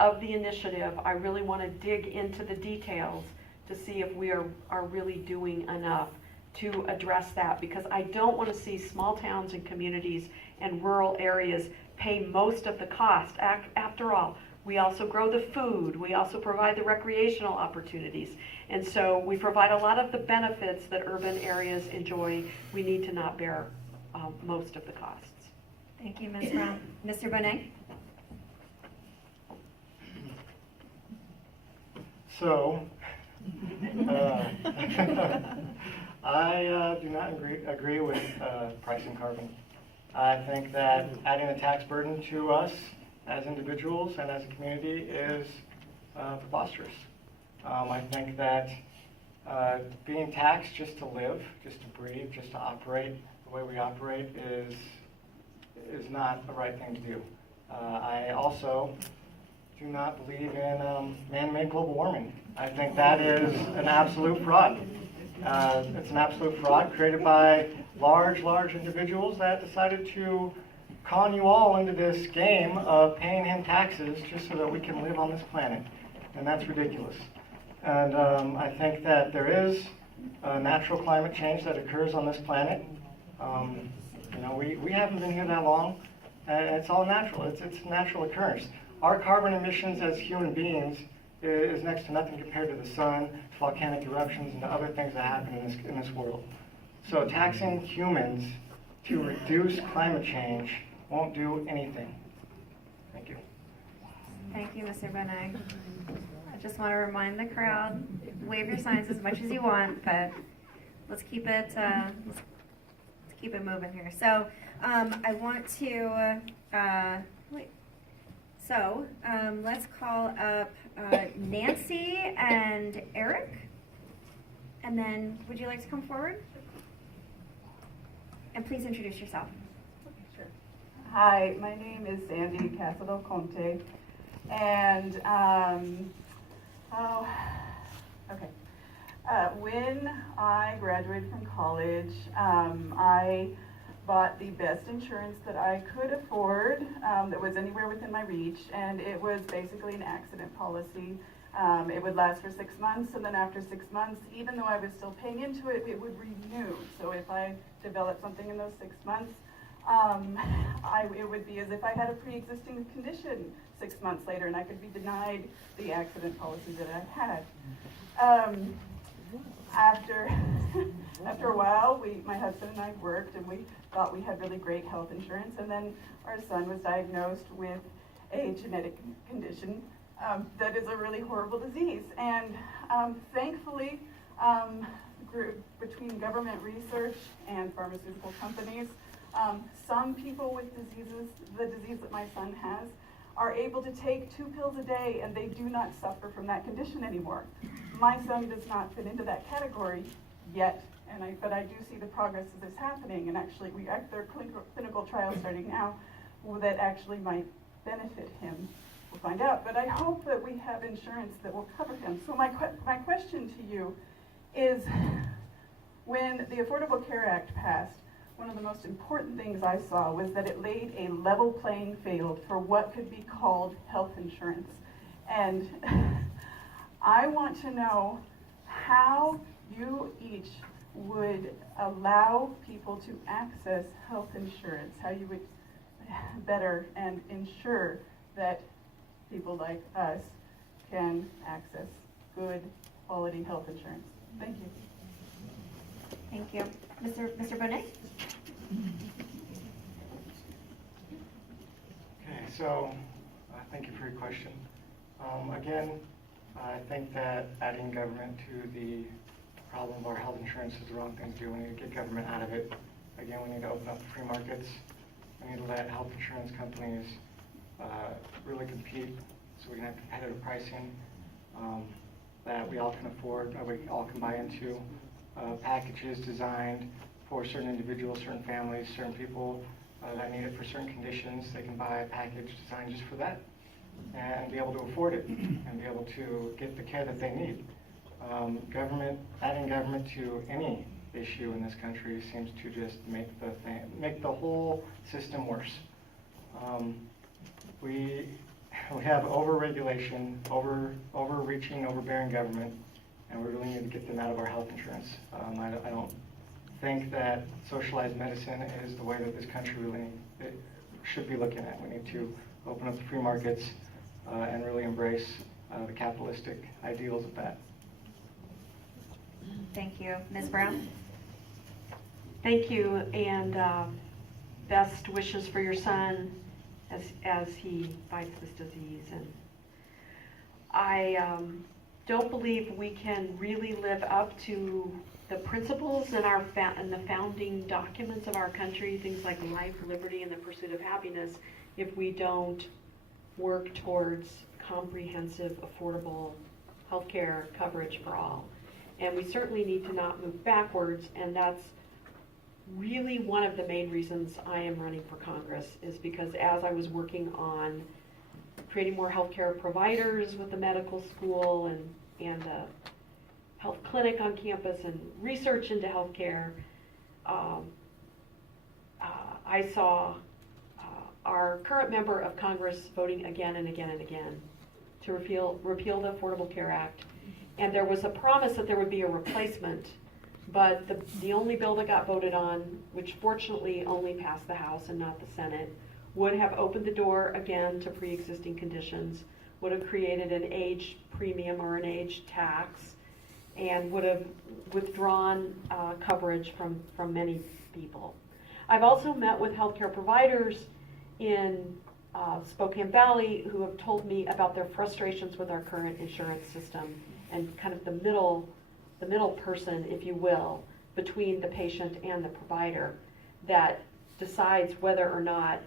of the initiative, I really want to dig into the details to see if we are really doing enough to address that, because I don't want to see small towns and communities and rural areas pay most of the cost. After all, we also grow the food, we also provide the recreational opportunities, and so we provide a lot of the benefits that urban areas enjoy. We need to not bear most of the costs. Thank you, Ms. Brown. Mr. Bonet? So, I do not agree with pricing carbon. I think that adding a tax burden to us as individuals and as a community is preposterous. I think that being taxed just to live, just to breathe, just to operate the way we operate is not the right thing to do. I also do not believe in man-made global warming. I think that is an absolute fraud. It's an absolute fraud created by large individuals that decided to con you all into this game of paying him taxes just so that we can live on this planet. And that's ridiculous. And I think that there is a natural climate change that occurs on this planet. We haven't been here that long, and it's all natural. It's a natural occurrence. Our carbon emissions as human beings is next to nothing compared to the sun, volcanic eruptions, and the other things that happen in this world. So taxing humans to reduce climate change won't do anything. Thank you. Thank you, Mr. Bonet. I just want to remind the crowd, wave your signs as much as you want, but let's keep it moving here. So I want to wait. So let's call up Nancy and Eric, and then would you like to come forward? And please introduce yourself. Sure. Hi, my name is Sandy Casado Conte, and when I graduated from college, I bought the best insurance that I could afford, that was anywhere within my reach, and it was basically an accident policy. It would last for 6 months, and then after 6 months, even though I was still paying into it, it would renew. So if I developed something in those 6 months, it would be as if I had a pre-existing condition 6 months later, and I could be denied the accident policy that I had. After a while, my husband and I worked, and we thought we had really great health insurance, and then our son was diagnosed with a genetic condition that is a really horrible disease. And thankfully, between government research and pharmaceutical companies, some people with the disease that my son has, are able to take 2 pills a day, and they do not suffer from that condition anymore. My son does not fit into that category yet, but I do see the progress that is happening, and actually there are clinical trials starting now that actually might benefit him. We'll find out, but I hope that we have insurance that will cover him. So my question to you is, when the Affordable Care Act passed, one of the most important things I saw was that it laid a level playing field for what could be called health insurance. And I want to know how you each would allow people to access health insurance, how you would better and ensure that people like us can access good quality health insurance. Thank you. Thank you. Mr. Bonet? Okay, so thank you for your question. Again, I think that adding government to the problem of our health insurance is the wrong thing to do. We need to get government out of it. Again, we need to open up the free markets. We need to let health insurance companies really compete so we can have competitive pricing that we all can afford, that we all can buy into. Packages designed for certain individuals, certain families, certain people that need it for certain conditions. They can buy a package designed just for that and be able to afford it and be able to get the care that they need. Adding government to any issue in this country seems to just make the whole system worse. We have over-regulation, overreaching, overbearing government, and we really need to get them out of our health insurance. I don't think that socialized medicine is the way that this country really should be looking at. We need to open up the free markets and really embrace the capitalistic ideals of that. Thank you. Ms. Brown? Thank you, and best wishes for your son as he fights this disease. And I don't believe we can really live up to the principles in the founding documents of our country, things like life, liberty, and the pursuit of happiness, if we don't work towards comprehensive, affordable healthcare coverage for all. And we certainly need to not move backwards, and that's really one of the main reasons I am running for Congress, is because as I was working on creating more healthcare providers with the medical school and a health clinic on campus and research into healthcare, I saw our current member of Congress voting again and again and again to repeal the Affordable Care Act. And there was a promise that there would be a replacement, but the only bill that got voted on, which fortunately only passed the House and not the Senate, would have opened the door again to pre-existing conditions, would have created an age premium or an age tax, and would have withdrawn coverage from many people. I've also met with healthcare providers in Spokane Valley who have told me about their frustrations with our current insurance system and kind of the middle person, if you will, between the patient and the provider that decides whether or not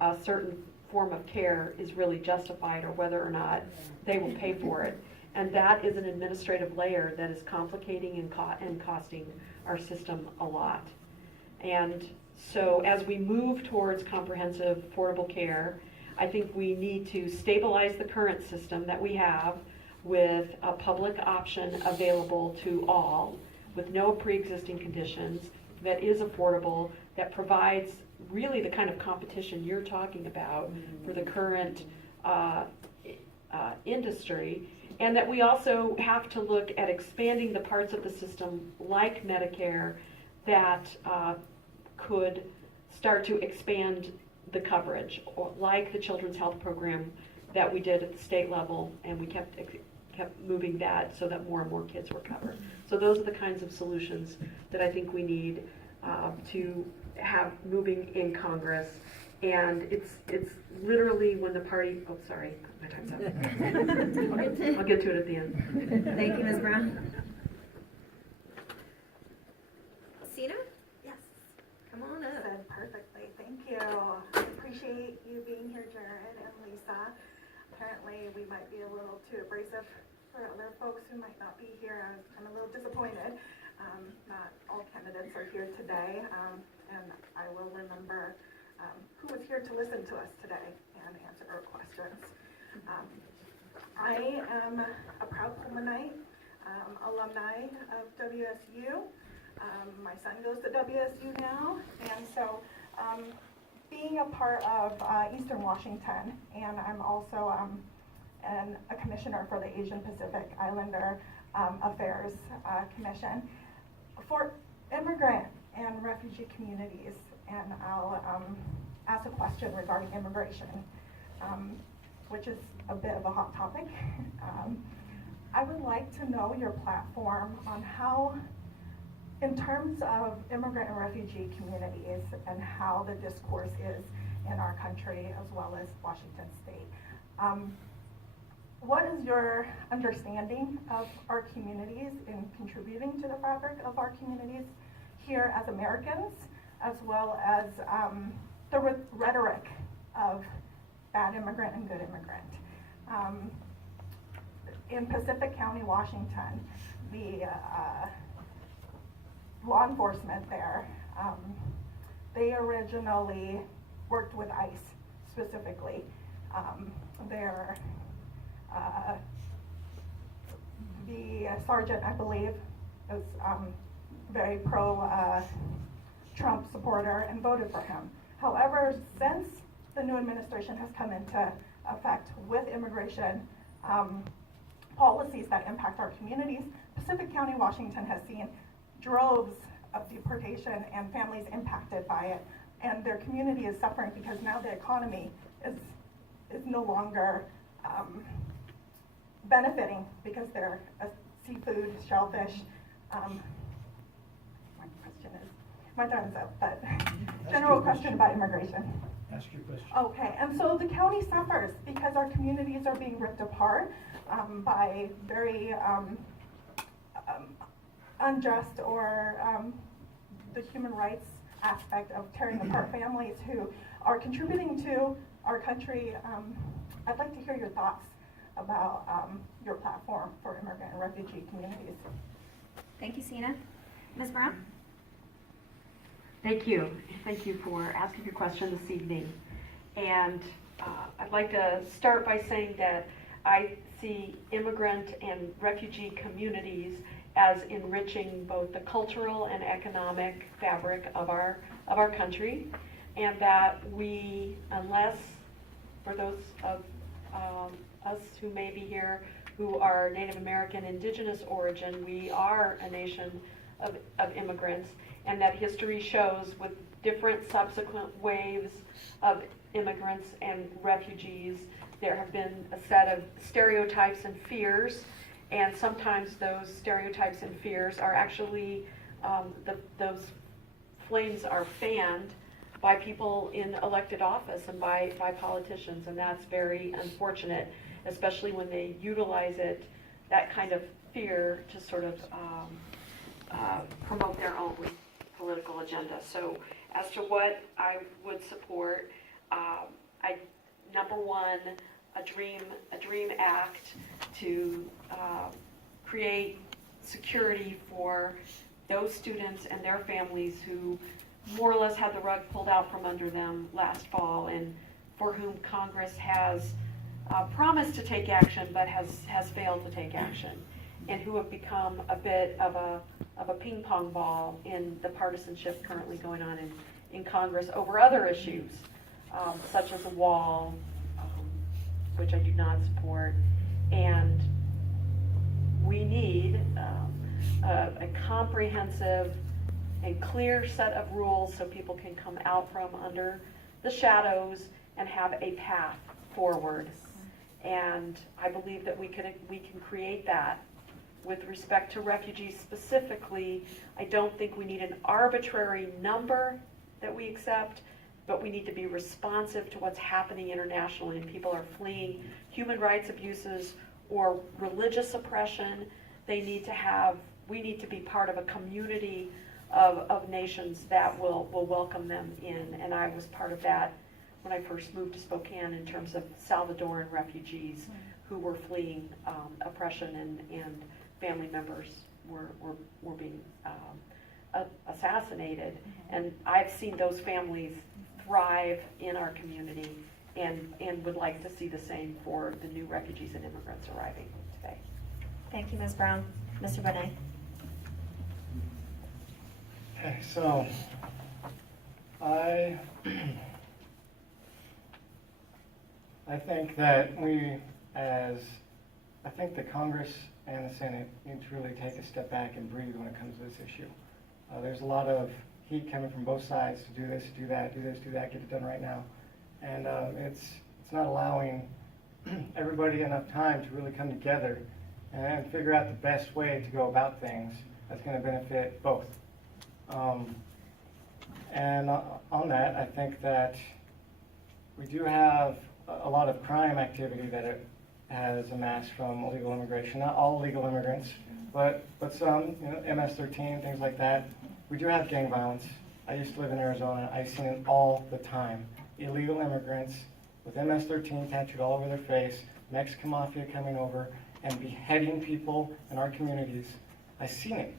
a certain form of care is really justified or whether or not they will pay for it. And that is an administrative layer that is complicating and costing our system a lot. And so as we move towards comprehensive affordable care, I think we need to stabilize the current system that we have with a public option available to all, with no pre-existing conditions, that is affordable, that provides really the kind of competition you're talking about for the current industry, and that we also have to look at expanding the parts of the system like Medicare that could start to expand the coverage, or like the Children's Health Program that we did at the state level, and we kept moving that so that more and more kids were covered. So those are the kinds of solutions that I think we need to have moving in Congress. And it's literally when the party, oh sorry, my time's up. I'll get to it at the end. Thank you, Ms. Brown. Sina? Yes, Come on up. said perfectly. Thank you. I appreciate you being here, Jared and Lisa. Apparently, we might be a little too abrasive for other folks who might not be here. I'm a little disappointed. Not all candidates are here today, and I will remember who was here to listen to us today and answer our questions. I am a proud Pullmanite, alumni of WSU. My son goes to WSU now, and so being a part of Eastern Washington, and I'm also a commissioner for the Asian Pacific Islander Affairs Commission for immigrant and refugee communities, and I'll ask a question regarding immigration, which is a bit of a hot topic. I would like to know your platform on how, in terms of immigrant and refugee communities, and how the discourse is in our country as well as Washington State. What is your understanding of our communities in contributing to the fabric of our communities here as Americans, as well as the rhetoric of bad immigrant and good immigrant? In Pacific County, Washington, the law enforcement there, they originally worked with ICE specifically. The sergeant, I believe, is very pro-Trump supporter and voted for him. However, since the new administration has come into effect with immigration policies that impact our communities, Pacific County, Washington has seen droves of deportation and families impacted by it. And their community is suffering because now the economy is no longer benefiting because they're seafood, shellfish. My question is, my time's up, but general question about immigration. Ask your question. Okay, and so the county suffers because our communities are being ripped apart by very unjust or the human rights aspect of tearing apart families who are contributing to our country. I'd like to hear your thoughts about your platform for immigrant and refugee communities. Thank you, Sina. Ms. Brown? Thank you. Thank you for asking your question this evening. And I'd like to start by saying that I see immigrant and refugee communities as enriching both the cultural and economic fabric of our country, and that we, unless for those of us who may be here who are Native American indigenous origin, we are a nation of immigrants, and that history shows with different subsequent waves of immigrants and refugees, there have been a set of stereotypes and fears, and sometimes those stereotypes and fears are actually, those flames are fanned by people in elected office and by politicians, and that's very unfortunate, especially when they utilize it, that kind of fear, to sort of promote their own political agenda. So as to what I would support, number one, a dream act to create security for those students and their families who more or less had the rug pulled out from under them last fall, and for whom Congress has promised to take action but has failed to take action, and who have become a bit of a ping pong ball in the partisanship currently going on in Congress over other issues, such as a wall, which I do not support. And we need a comprehensive and clear set of rules so people can come out from under the shadows and have a path forward. And I believe that we can create that. With respect to refugees specifically, I don't think we need an arbitrary number that we accept, but we need to be responsive to what's happening internationally. And people are fleeing human rights abuses or religious oppression. We need to be part of a community of nations that will welcome them in. And I was part of that when I first moved to Spokane in terms of Salvadoran refugees who were fleeing oppression, and family members were being assassinated. And I've seen those families thrive in our community, and would like to see the same for the new refugees and immigrants arriving today. Thank you, Ms. Brown. Mr. Bonet? Okay, so I think that I think the Congress and the Senate need to really take a step back and breathe when it comes to this issue. There's a lot of heat coming from both sides to do this, do that, do this, do that, get it done right now. And it's not allowing everybody enough time to really come together and figure out the best way to go about things that's going to benefit both. And on that, I think that we do have a lot of crime activity that it has amassed from illegal immigration. Not all illegal immigrants, but some, MS-13, things like that. We do have gang violence. I used to live in Arizona. I've seen it all the time. Illegal immigrants with MS-13 tattooed all over their face, Mexican mafia coming over and beheading people in our communities. I've seen it,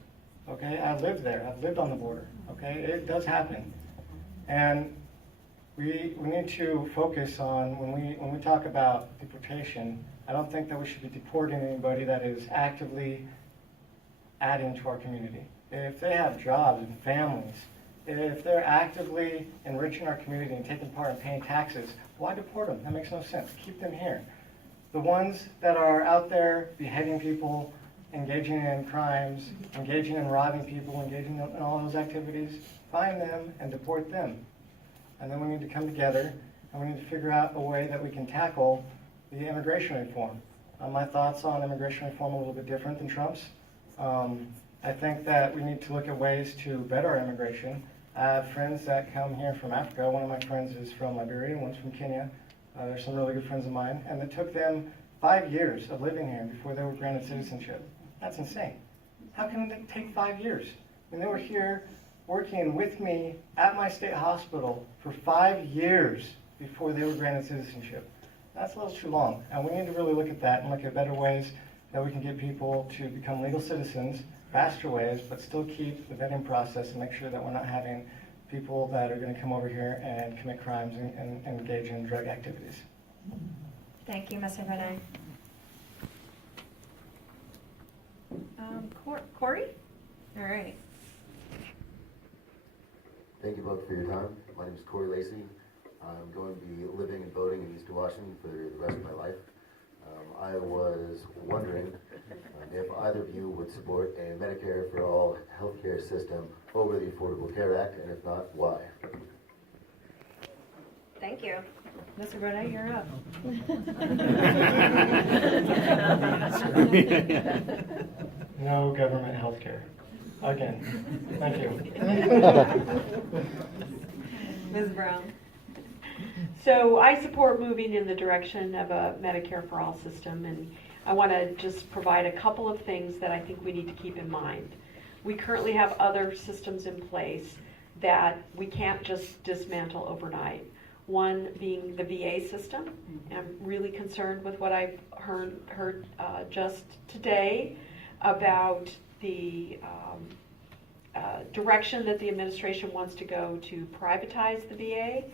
okay? I lived there. I've lived on the border, okay? It does happen. And we need to focus on, when we talk about deportation, I don't think that we should be deporting anybody that is actively adding to our community. If they have jobs and families, if they're actively enriching our community and taking part in paying taxes, why deport them? That makes no sense. Keep them here. The ones that are out there beheading people, engaging in crimes, engaging in robbing people, engaging in all those activities, find them and deport them. And then we need to come together and we need to figure out a way that we can tackle the immigration reform. My thoughts on immigration reform are a little bit different than Trump's. I think that we need to look at ways to better our immigration. I have friends that come here from Africa. One of my friends is from Liberia, one's from Kenya. They're some really good friends of mine. And it took them 5 years of living here before they were granted citizenship. That's insane. How can it take 5 years? I mean, they were here working with me at my state hospital for 5 years before they were granted citizenship. That's a little too long. And we need to really look at that and look at better ways that we can get people to become legal citizens, faster ways, but still keep the vetting process and make sure that we're not having people that are going to come over here and commit crimes and engage in drug activities. Thank you, Mr. Renee. Corey? All right. Thank you both for your time. My name is Corey Lacey. I'm going to be living and voting in Eastern Washington for the rest of my life. I was wondering if either of you would support a Medicare for all healthcare system over the Affordable Care Act, and if not, why? Thank you. Mr. Renee, you're up. No government health care. Again. Thank you. Ms. Brown? So I support moving in the direction of a Medicare for all system, and I want to just provide a couple of things that I think we need to keep in mind. We currently have other systems in place that we can't just dismantle overnight. One being the VA system. I'm really concerned with what I've heard just today about the direction that the administration wants to go to privatize the VA.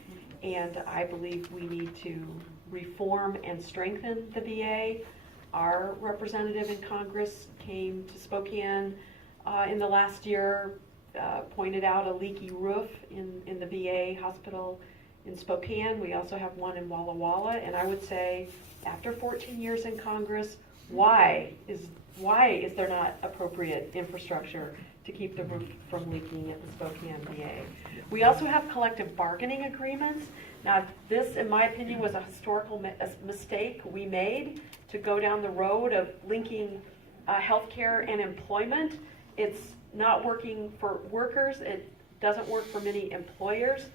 And I believe we need to reform and strengthen the VA. Our representative in Congress came to Spokane in the last year, pointed out a leaky roof in the VA hospital in Spokane. We also have one in Walla Walla. And I would say, after 14 years in Congress, why is there not appropriate infrastructure to keep the roof from leaking at the Spokane VA? We also have collective bargaining agreements. Now, this, in my opinion, was a historical mistake we made to go down the road of linking healthcare and employment. It's not working for workers. It doesn't work for many employers.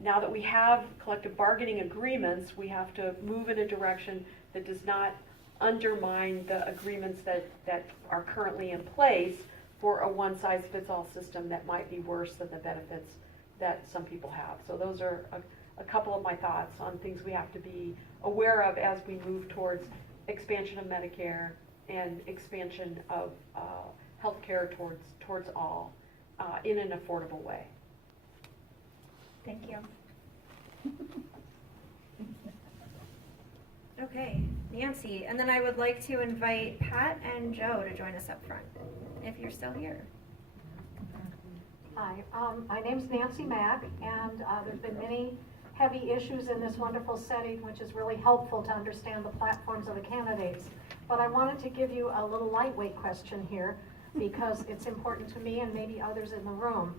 Now that we have collective bargaining agreements, we have to move in a direction that does not undermine the agreements that are currently in place for a one-size-fits-all system that might be worse than the benefits that some people have. So those are a couple of my thoughts on things we have to be aware of as we move towards expansion of Medicare and expansion of health care towards all in an affordable way. Thank you. Okay, Nancy, and then I would like to invite Pat and Joe to join us up front, if you're still here. Hi, my name's Nancy Mack, and there's been many heavy issues in this wonderful setting, which is really helpful to understand the platforms of the candidates. But I wanted to give you a little lightweight question here, because it's important to me and maybe others in the room.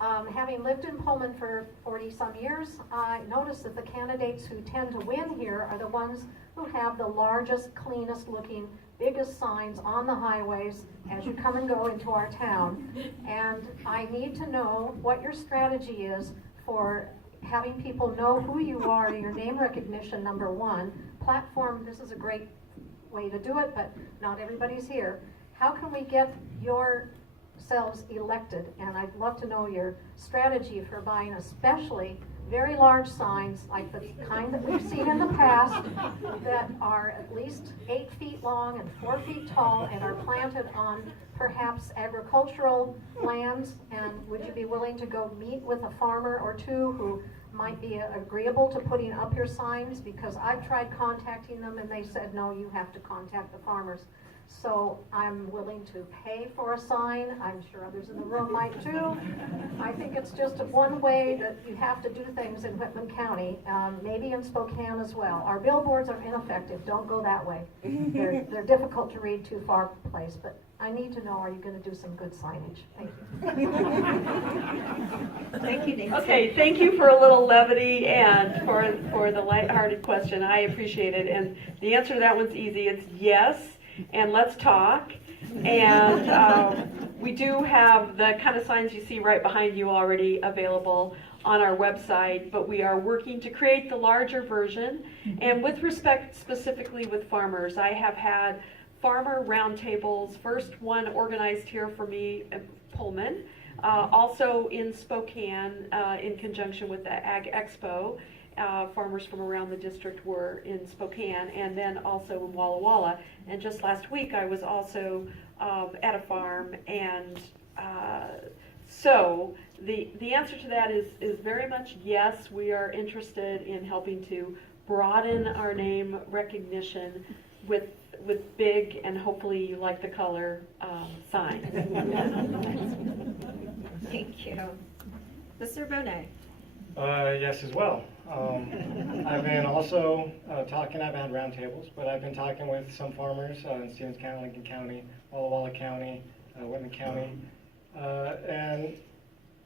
Having lived in Pullman for 40-some years, I noticed that the candidates who tend to win here are the ones who have the largest, cleanest looking, biggest signs on the highways as you come and go into our town. And I need to know what your strategy is for having people know who you are, your name recognition, number one. Platform, this is a great way to do it, but not everybody's here. How can we get yourselves elected? And I'd love to know your strategy for buying especially very large signs, like the kind that we've seen in the past, that are at least 8 feet long and 4 feet tall and are planted on perhaps agricultural lands. And would you be willing to go meet with a farmer or two who might be agreeable to putting up your signs? Because I've tried contacting them and they said, no, you have to contact the farmers. So I'm willing to pay for a sign. I'm sure others in the room might too. I think it's just one way that you have to do things in Whitman County, maybe in Spokane as well. Our billboards are ineffective. Don't go that way. They're difficult to read, too far place, but I need to know, are you going to do some good signage? Thank you. Thank you, Nancy. Okay, thank you for a little levity and for the lighthearted question. I appreciate it. And the answer to that one's easy. It's yes, and let's talk. And we do have the kind of signs you see right behind you already available on our website, but we are working to create the larger version. And with respect specifically with farmers, I have had farmer roundtables, first one organized here for me at Pullman, also in Spokane in conjunction with the Ag Expo. Farmers from around the district were in Spokane, and then also in Walla Walla. And just last week I was also at a farm, and so the answer to that is very much yes. We are interested in helping to broaden our name recognition with big, and hopefully you like the color, signs. Thank you. Mr. Bonet. Yes, as well. I've been also talking, I've had roundtables, but I've been talking with some farmers in Stevens County, Lincoln County, Walla Walla County, Whitman County,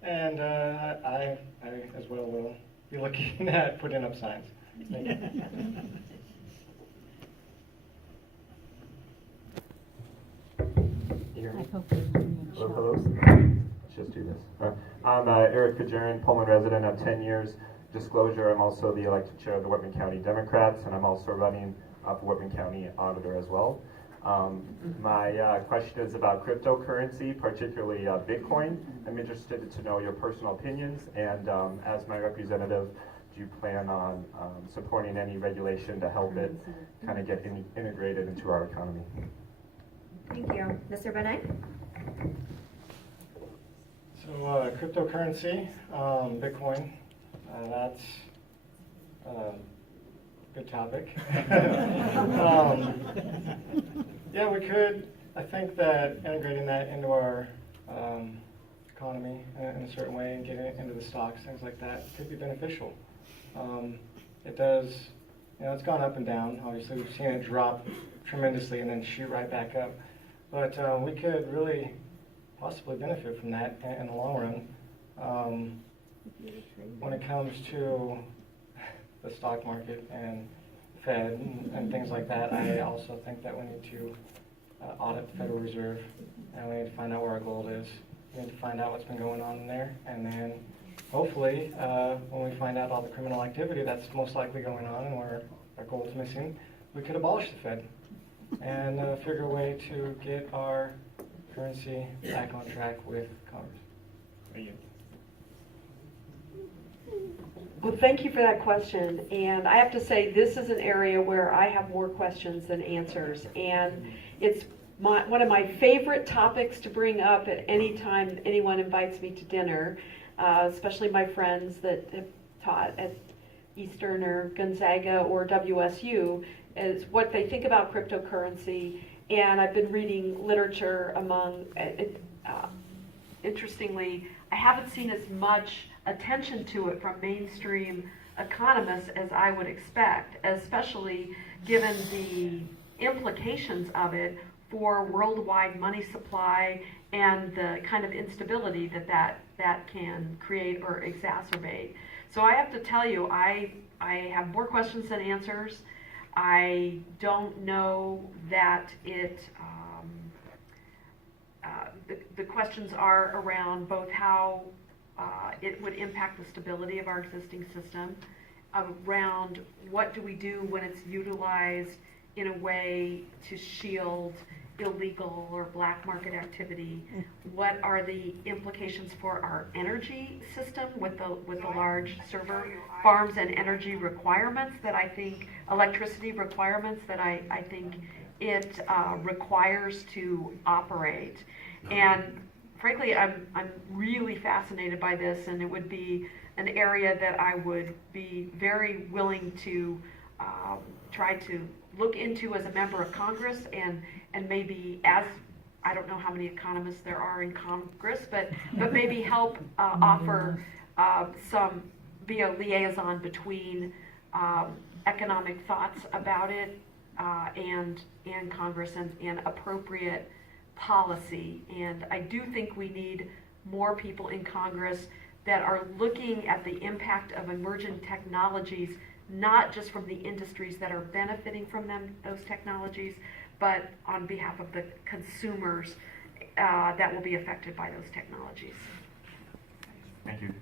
and I as well will be looking at putting up signs. Thank you. Hello. Let's just do this. I'm Eric Kajarin, Pullman resident of 10 years. Disclosure, I'm also the elected chair of the Whitman County Democrats, and I'm also running for Whitman County Auditor as well. My question is about cryptocurrency, particularly Bitcoin. I'm interested to know your personal opinions, and as my representative, do you plan on supporting any regulation to help it kind of get integrated into our economy? Thank you. Mr. Bonet? So cryptocurrency, Bitcoin, that's a good topic. Yeah, we could, I think that integrating that into our economy in a certain way and getting it into the stocks, things like that, could be beneficial. It does, it's gone up and down. Obviously, we've seen it drop tremendously and then shoot right back up. But we could really possibly benefit from that in the long run. When it comes to the stock market and Fed and things like that, I also think that we need to audit the Federal Reserve, and we need to find out where our gold is. We need to find out what's been going on in there, and then hopefully when we find out all the criminal activity that's most likely going on and where our gold's missing, we could abolish the Fed and figure a way to get our currency back on track with Congress. Thank you. Well, thank you for that question. And I have to say, this is an area where I have more questions than answers. And it's one of my favorite topics to bring up at any time anyone invites me to dinner, especially my friends that have taught at Eastern or Gonzaga or WSU, is what they think about cryptocurrency. And I've been reading literature among, interestingly, I haven't seen as much attention to it from mainstream economists as I would expect, especially given the implications of it for worldwide money supply and the kind of instability that can create or exacerbate. So I have to tell you, I have more questions than answers. I don't know that the questions are around both how it would impact the stability of our existing system, around what do we do when it's utilized in a way to shield illegal or black market activity, what are the implications for our energy system with the large server farms and energy requirements that I think, electricity requirements that I think it requires to operate. And frankly, I'm really fascinated by this, and it would be an area that I would be very willing to try to look into as a member of Congress, and maybe as, I don't know how many economists there are in Congress, but maybe help offer be a liaison between economic thoughts about it and Congress and appropriate policy. And I do think we need more people in Congress that are looking at the impact of emerging technologies, not just from the industries that are benefiting from those technologies, but on behalf of the consumers that will be affected by those technologies. Thank you.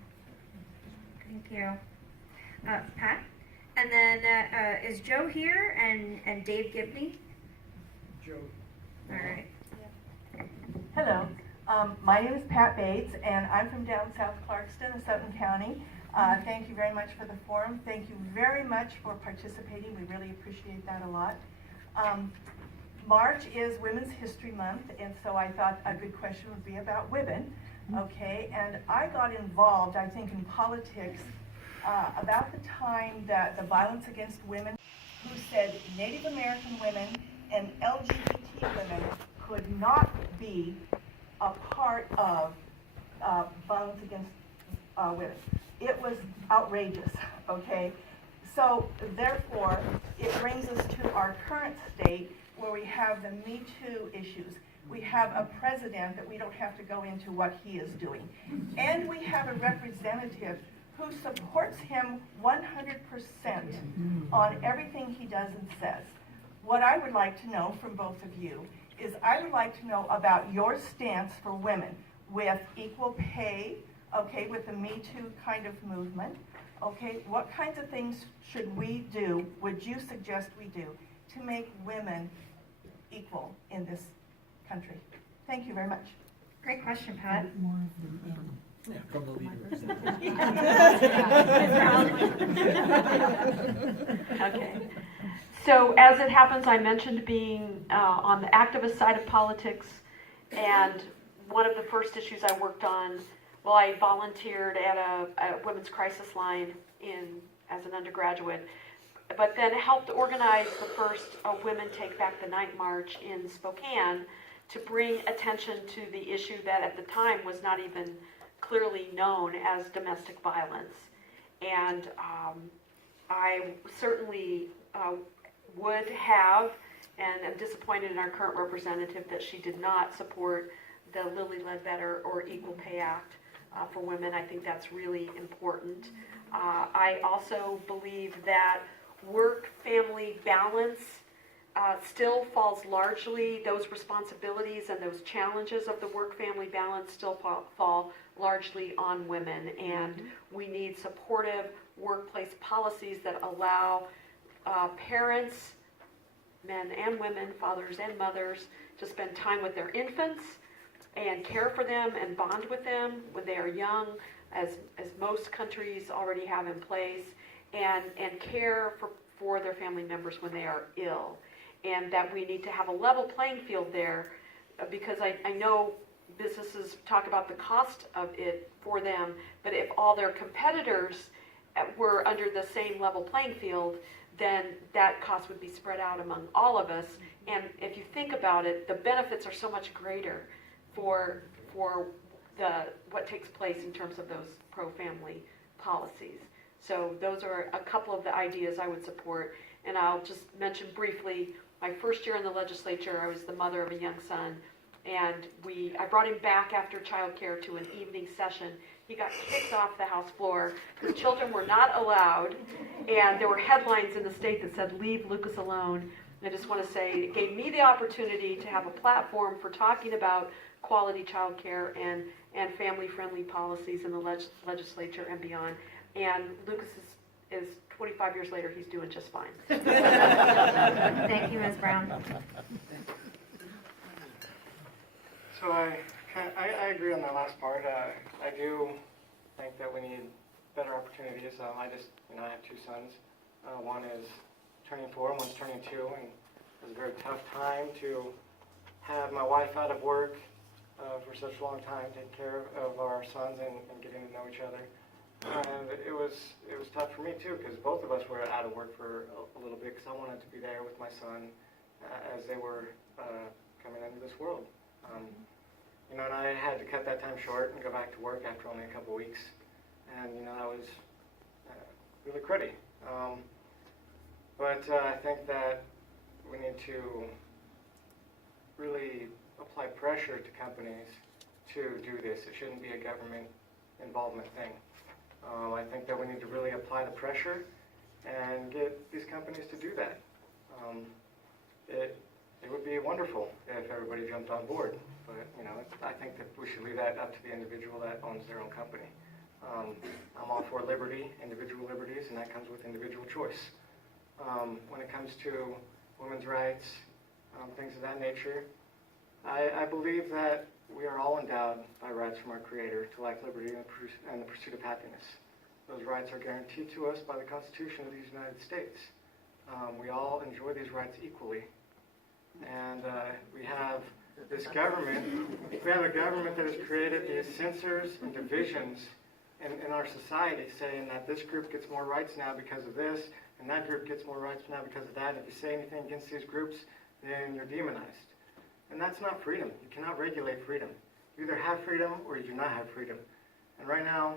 Thank you. Pat? And then is Joe here and Dave Gibney? Joe. All right. Hello, my name is Pat Bates, and I'm from down South Clarkston in Sutton County. Thank you very much for the forum. Thank you very much for participating. We really appreciate that a lot. March is Women's History Month, and so I thought a good question would be about women. Okay, and I got involved, I think, in politics about the time that the Violence Against Women, who said Native American women and LGBT women could not be a part of violence against women. It was outrageous, okay? So therefore, it brings us to our current state where we have the Me Too issues. We have a president that we don't have to go into what he is doing. And we have a representative who supports him 100% on everything he does and says. What I would like to know from both of you is I would like to know about your stance for women with equal pay, okay, with the Me Too kind of movement, okay? What kinds of things should we do, would you suggest we do, to make women equal in this country? Thank you very much. Great question, Pat. Yeah, from the leaders. Okay. So as it happens, I mentioned being on the activist side of politics, and one of the first issues I worked on, well, I volunteered at a women's crisis line as an undergraduate, but then helped organize the first Women Take Back the Night March in Spokane to bring attention to the issue that at the time was not even clearly known as domestic violence. And I certainly would have, and am disappointed in our current representative that she did not support the Lilly Ledbetter or Equal Pay Act for women. I think that's really important. I also believe that work-family balance still falls largely, those responsibilities and those challenges of the work-family balance still fall largely on women, and we need supportive workplace policies that allow parents, men and women, fathers and mothers, to spend time with their infants and care for them and bond with them when they are young, as most countries already have in place, and care for their family members when they are ill. And that we need to have a level playing field there, because I know businesses talk about the cost of it for them, but if all their competitors were under the same level playing field, then that cost would be spread out among all of us. And if you think about it, the benefits are so much greater for what takes place in terms of those pro-family policies. So those are a couple of the ideas I would support. And I'll just mention briefly, my first year in the legislature, I was the mother of a young son, and I brought him back after childcare to an evening session. He got kicked off the House floor because children were not allowed, and there were headlines in the state that said, "Leave Lucas alone." And I just want to say, it gave me the opportunity to have a platform for talking about quality childcare and family-friendly policies in the legislature and beyond. And Lucas is 25 years later, he's doing just fine. Thank you, Ms. Brown. So I agree on that last part. I do think that we need better opportunities. I have two sons. One is turning 4, one's turning 2, and it was a very tough time to have my wife out of work for such a long time, taking care of our sons and getting to know each other. And it was tough for me too, because both of us were out of work for a little bit, because I wanted to be there with my son as they were coming into this world. You know, and I had to cut that time short and go back to work after only a couple weeks, and you know, that was really cruddy. But I think that we need to really apply pressure to companies to do this. It shouldn't be a government involvement thing. I think that we need to really apply the pressure and get these companies to do that. It would be wonderful if everybody jumped on board, but you know, I think that we should leave that up to the individual that owns their own company. I'm all for liberty, individual liberties, and that comes with individual choice. When it comes to women's rights, things of that nature, I believe that we are all endowed by rights from our Creator to life, liberty, and the pursuit of happiness. Those rights are guaranteed to us by the Constitution of the United States. We all enjoy these rights equally. And we have this government, we have a government that has created these censors and divisions in our society, saying that this group gets more rights now because of this, and that group gets more rights now because of that. If you say anything against these groups, then you're demonized. And that's not freedom. You cannot regulate freedom. You either have freedom or you do not have freedom. And right now,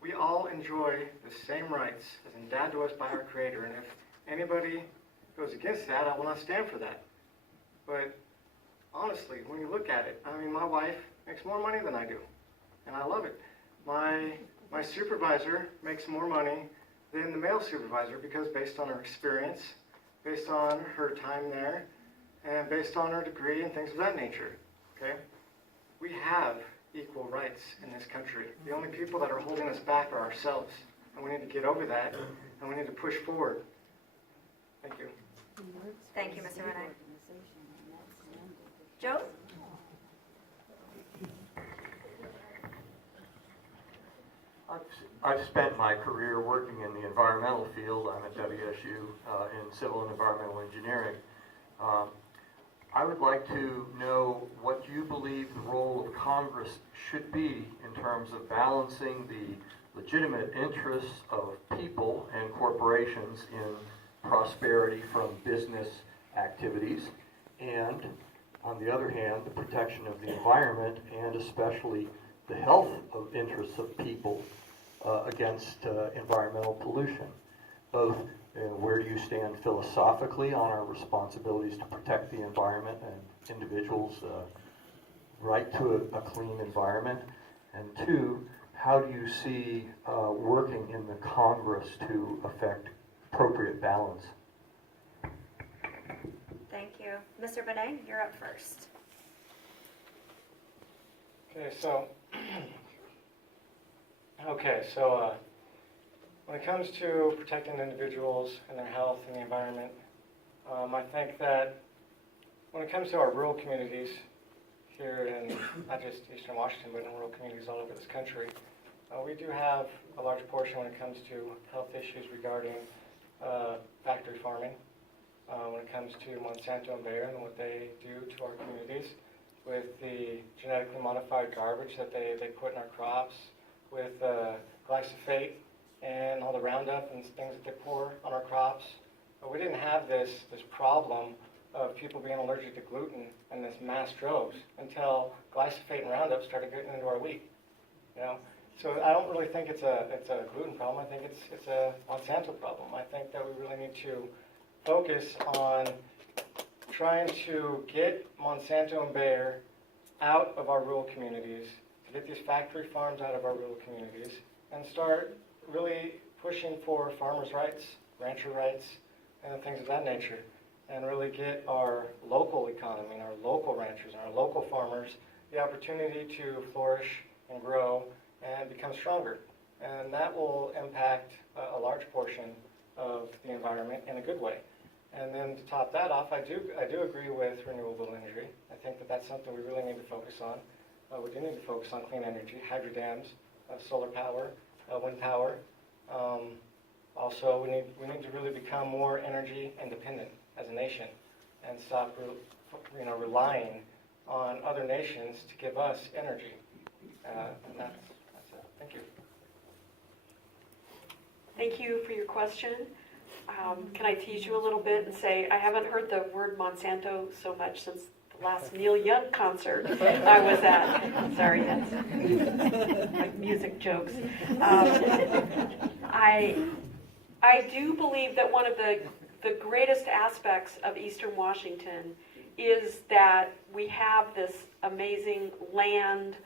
we all enjoy the same rights as endowed to us by our Creator. And if anybody goes against that, I will not stand for that. But honestly, when you look at it, I mean, my wife makes more money than I do, and I love it. My supervisor makes more money than the male supervisor because based on her experience, based on her time there, and based on her degree and things of that nature, okay? We have equal rights in this country. The only people that are holding us back are ourselves, and we need to get over that, and we need to push forward. Thank you. Thank you, Mr. Renee. Joe? I've spent my career working in the environmental field. I'm at WSU in civil and environmental engineering. I would like to know what you believe the role of Congress should be in terms of balancing the legitimate interests of people and corporations in prosperity from business activities, and on the other hand, the protection of the environment and especially the health of interests of people against environmental pollution. Both where do you stand philosophically on our responsibilities to protect the environment and individuals' right to a clean environment, and two, how do you see working in the Congress to affect appropriate balance? Thank you. Mr. Benet, you're up first. Okay, so when it comes to protecting individuals and their health and the environment, I think that when it comes to our rural communities here in not just Eastern Washington, but in rural communities all over this country, we do have a large portion when it comes to health issues regarding factory farming, when it comes to Monsanto and Bayer and what they do to our communities with the genetically modified garbage that they put in our crops, with glyphosate and all the Roundup and things that they pour on our crops. But we didn't have this problem of people being allergic to gluten in this mass droves until glyphosate and Roundup started getting into our wheat. You know, so I don't really think it's a gluten problem. I think it's a Monsanto problem. I think that we really need to focus on trying to get Monsanto and Bayer out of our rural communities, to get these factory farms out of our rural communities, and start really pushing for farmers' rights, rancher rights, and things of that nature, and really get our local economy and our local ranchers and our local farmers the opportunity to flourish and grow and become stronger. And that will impact a large portion of the environment in a good way. And then to top that off, I do agree with renewable energy. I think that that's something we really need to focus on. We do need to focus on clean energy, hydro dams, solar power, wind power. Also, we need to really become more energy independent as a nation and stop relying on other nations to give us energy. And that's it. Thank you. Thank you for your question. Can I tease you a little bit and say, I haven't heard the word Monsanto so much since the last Neil Young concert I was at. Sorry, that's like music jokes. I do believe that one of the greatest aspects of Eastern Washington is that we have this amazing land,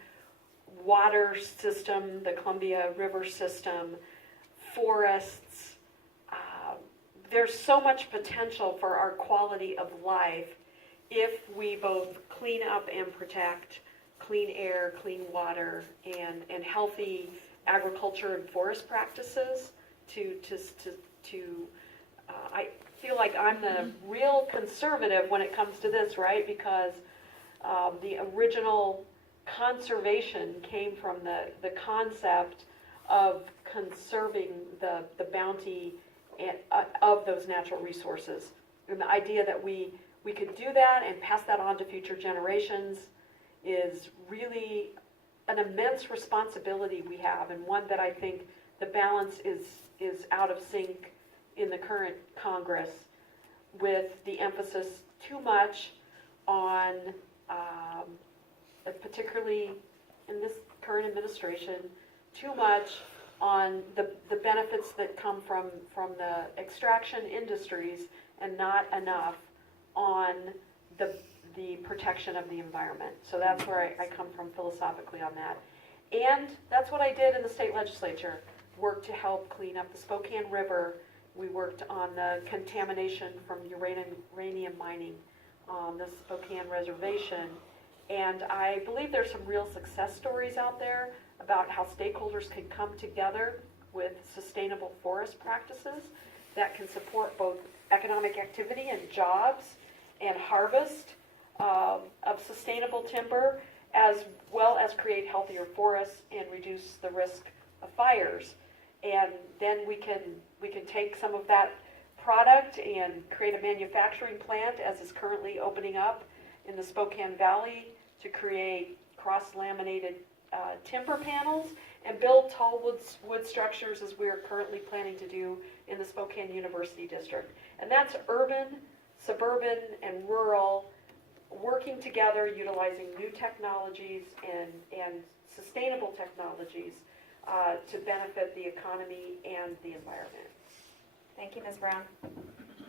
water system, the Columbia River system, forests. There's so much potential for our quality of life if we both clean up and protect clean air, clean water, and healthy agriculture and forest practices. I feel like I'm the real conservative when it comes to this, right? Because the original conservation came from the concept of conserving the bounty of those natural resources. And the idea that we could do that and pass that on to future generations is really an immense responsibility we have, and one that I think the balance is out of sync in the current Congress, with the emphasis too much on, particularly in this current administration, too much on the benefits that come from the extraction industries, and not enough on the protection of the environment. So that's where I come from philosophically on that. And that's what I did in the state legislature, worked to help clean up the Spokane River. We worked on the contamination from uranium mining on the Spokane Reservation. And I believe there's some real success stories out there about how stakeholders can come together with sustainable forest practices that can support both economic activity and jobs and harvest of sustainable timber, as well as create healthier forests and reduce the risk of fires. And then we can take some of that product and create a manufacturing plant, as is currently opening up in the Spokane Valley, to create cross-laminated timber panels and build tall wood structures, as we are currently planning to do in the Spokane University District. And that's urban, suburban, and rural, working together, utilizing new technologies and sustainable technologies to benefit the economy and the environment. Thank you, Ms. Brown.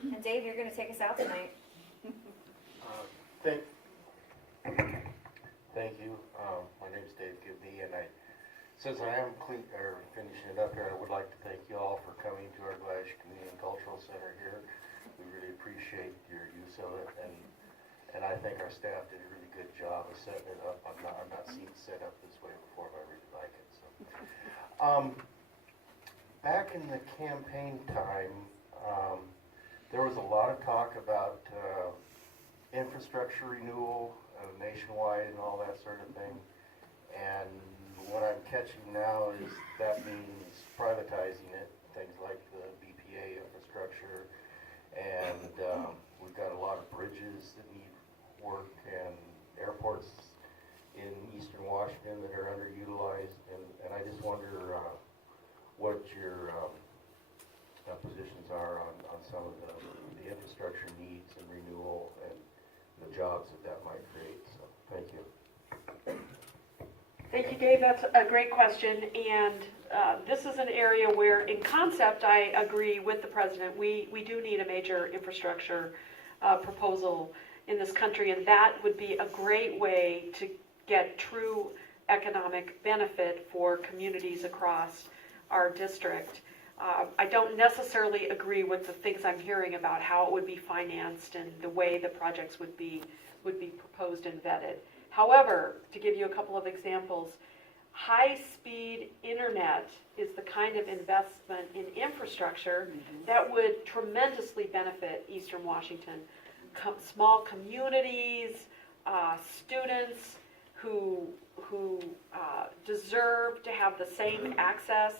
And Dave, you're going to take us out tonight. Thank you. My name is Dave Gibney, and since I am finishing it up here, I would like to thank you all for coming to our Glacier Community and Cultural Center here. We really appreciate your use of it, and I think our staff did a really good job of setting it up. I've not seen it set up this way before, but I really like it. So, back in the campaign time, there was a lot of talk about infrastructure renewal nationwide and all that sort of thing. And what I'm catching now is that means privatizing it, things like the BPA infrastructure, and we've got a lot of bridges that need work and airports in Eastern Washington that are underutilized, and I just wonder what your positions are on some of the infrastructure needs and renewal and the jobs that might create. So thank you. Thank you, Dave. That's a great question. And this is an area where, in concept, I agree with the president. We do need a major infrastructure proposal in this country, and that would be a great way to get true economic benefit for communities across our district. I don't necessarily agree with the things I'm hearing about how it would be financed and the way the projects would be proposed and vetted. However, to give you a couple of examples, high-speed internet is the kind of investment in infrastructure that would tremendously benefit Eastern Washington. Small communities, students who deserve to have the same access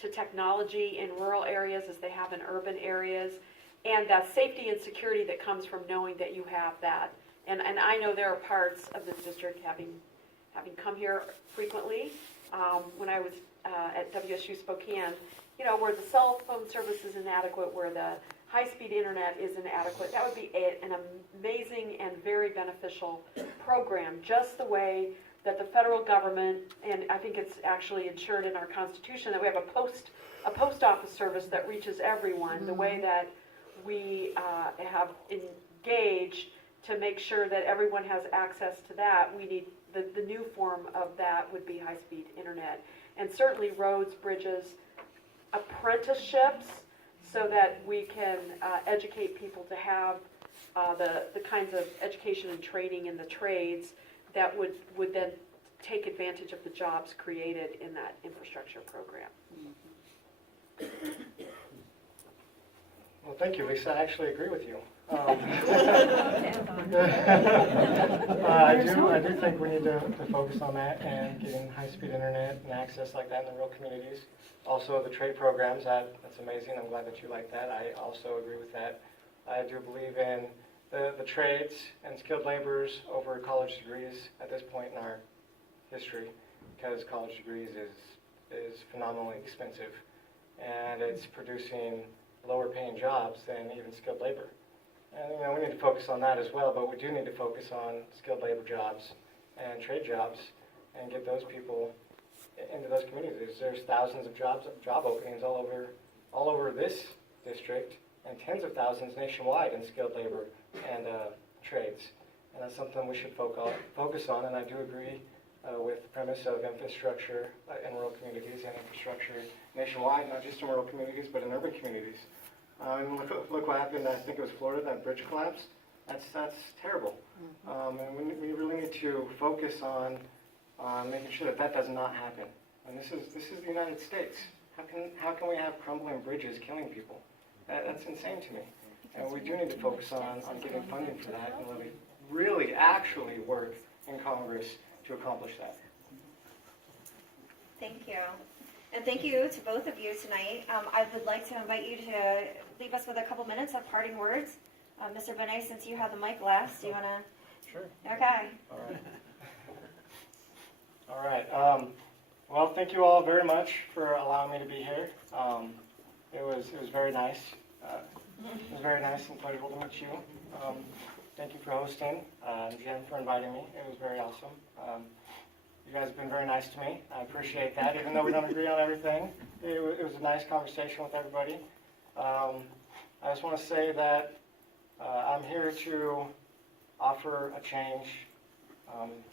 to technology in rural areas as they have in urban areas, and that safety and security that comes from knowing that you have that. And I know there are parts of this district, having come here frequently, when I was at WSU Spokane, where the cell phone service is inadequate, where the high-speed internet is inadequate. That would be an amazing and very beneficial program, just the way that the federal government, and I think it's actually ensured in our Constitution, that we have a post office service that reaches everyone, the way that we have engaged to make sure that everyone has access to that. We need the new form of that would be high-speed internet. And certainly roads, bridges, apprenticeships, so that we can educate people to have the kinds of education and training in the trades that would then take advantage of the jobs created in that infrastructure program. Well, thank you, Lisa. I actually agree with you. I do think we need to focus on that and getting high-speed internet and access like that in the rural communities. Also, the trade programs, that's amazing. I'm glad that you like that. I also agree with that. I do believe in the trades and skilled laborers over college degrees at this point in our history, because college degrees is phenomenally expensive, and it's producing lower paying jobs than even skilled labor. And we need to focus on that as well, but we do need to focus on skilled labor jobs and trade jobs and get those people into those communities. There's thousands of job openings all over this district, and tens of thousands nationwide in skilled labor and trades. And that's something we should focus on, and I do agree with the premise of infrastructure in rural communities and infrastructure nationwide, not just in rural communities, but in urban communities. And look what happened, I think it was Florida, that bridge collapse. That's terrible. And we really need to focus on making sure that does not happen. And this is the United States. How can we have crumbling bridges killing people? That's insane to me. And we do need to focus on getting funding for that and really actually work in Congress to accomplish that. Thank you. And thank you to both of you tonight. I would like to invite you to leave us with a couple minutes of parting words. Mr. Benet, since you have the mic last, do you want to? Sure. Okay. All right. Well, thank you all very much for allowing me to be here. It was very nice. It was very nice and pleasurable to meet you. Thank you for hosting, Jen for inviting me. It was very awesome. You guys have been very nice to me. I appreciate that, even though we don't agree on everything. It was a nice conversation with everybody. I just want to say that I'm here to offer a change,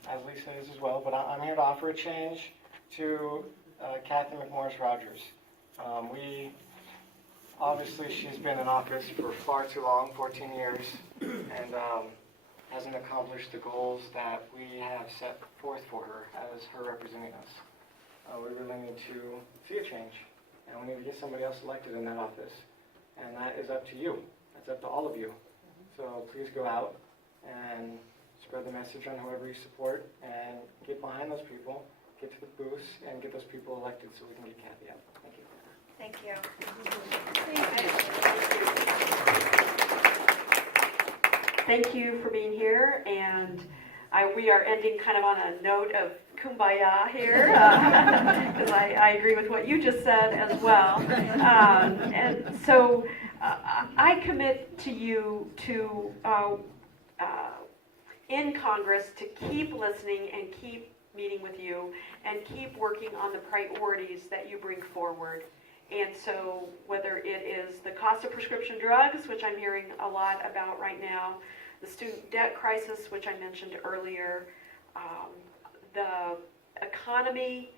as Lisa is as well, but I'm here to offer a change to Kathy McMorris Rogers. Obviously, she's been in office for far too long, 14 years, and hasn't accomplished the goals that we have set forth for her as her representing us. We really need to see a change, and we need to get somebody else elected in that office, and that is up to you. That's up to all of you. So please go out and spread the message on whoever you support, and get behind those people, get to the booths, and get those people elected so we can get Kathy out. Thank you. Thank you. Thank you for being here, and we are ending kind of on a note of kumbaya here, because I agree with what you just said as well. And so I commit to you to, in Congress, to keep listening and keep meeting with you and keep working on the priorities that you bring forward. And so whether it is the cost of prescription drugs, which I'm hearing a lot about right now, the student debt crisis, which I mentioned earlier, the economy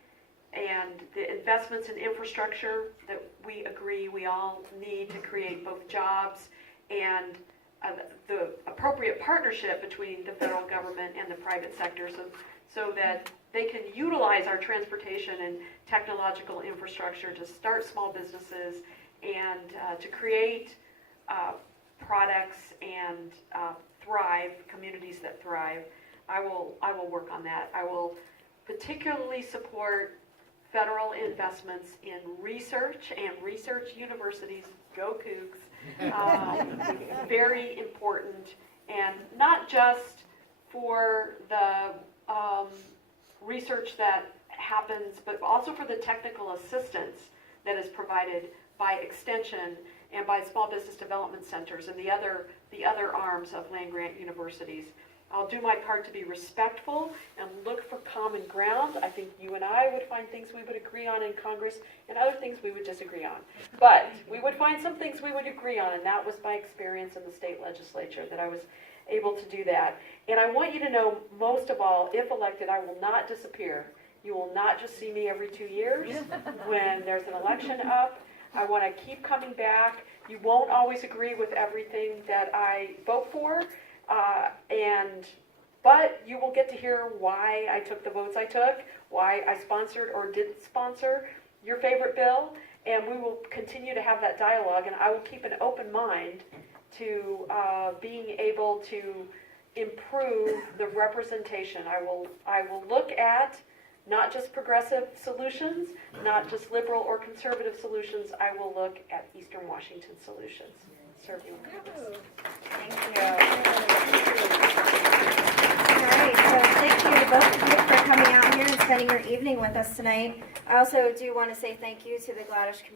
and the investments in infrastructure that we agree we all need to create both jobs and the appropriate partnership between the federal government and the private sector so that they can utilize our transportation and technological infrastructure to start small businesses and to create products and thrive, communities that thrive. I will work on that. I will particularly support federal investments in research and research universities. Go Cougs. Very important, and not just for the research that happens, but also for the technical assistance that is provided by Extension and by small business development centers and the other arms of land-grant universities. I'll do my part to be respectful and look for common ground. I think you and I would find things we would agree on in Congress and other things we would disagree on. But we would find some things we would agree on, and that was my experience in the state legislature, that I was able to do that. And I want you to know, most of all, if elected, I will not disappear. You will not just see me every 2 years when there's an election up. I want to keep coming back. You won't always agree with everything that I vote for, but you will get to hear why I took the votes I took, why I sponsored or didn't sponsor your favorite bill, and we will continue to have that dialogue, and I will keep an open mind to being able to improve the representation. I will look at not just progressive solutions, not just liberal or conservative solutions. I will look at Eastern Washington solutions. Serve you. Thank you. All right, so thank you to both of you for coming out here and spending your evening with us tonight. I also do want to say thank you to the Gladish community.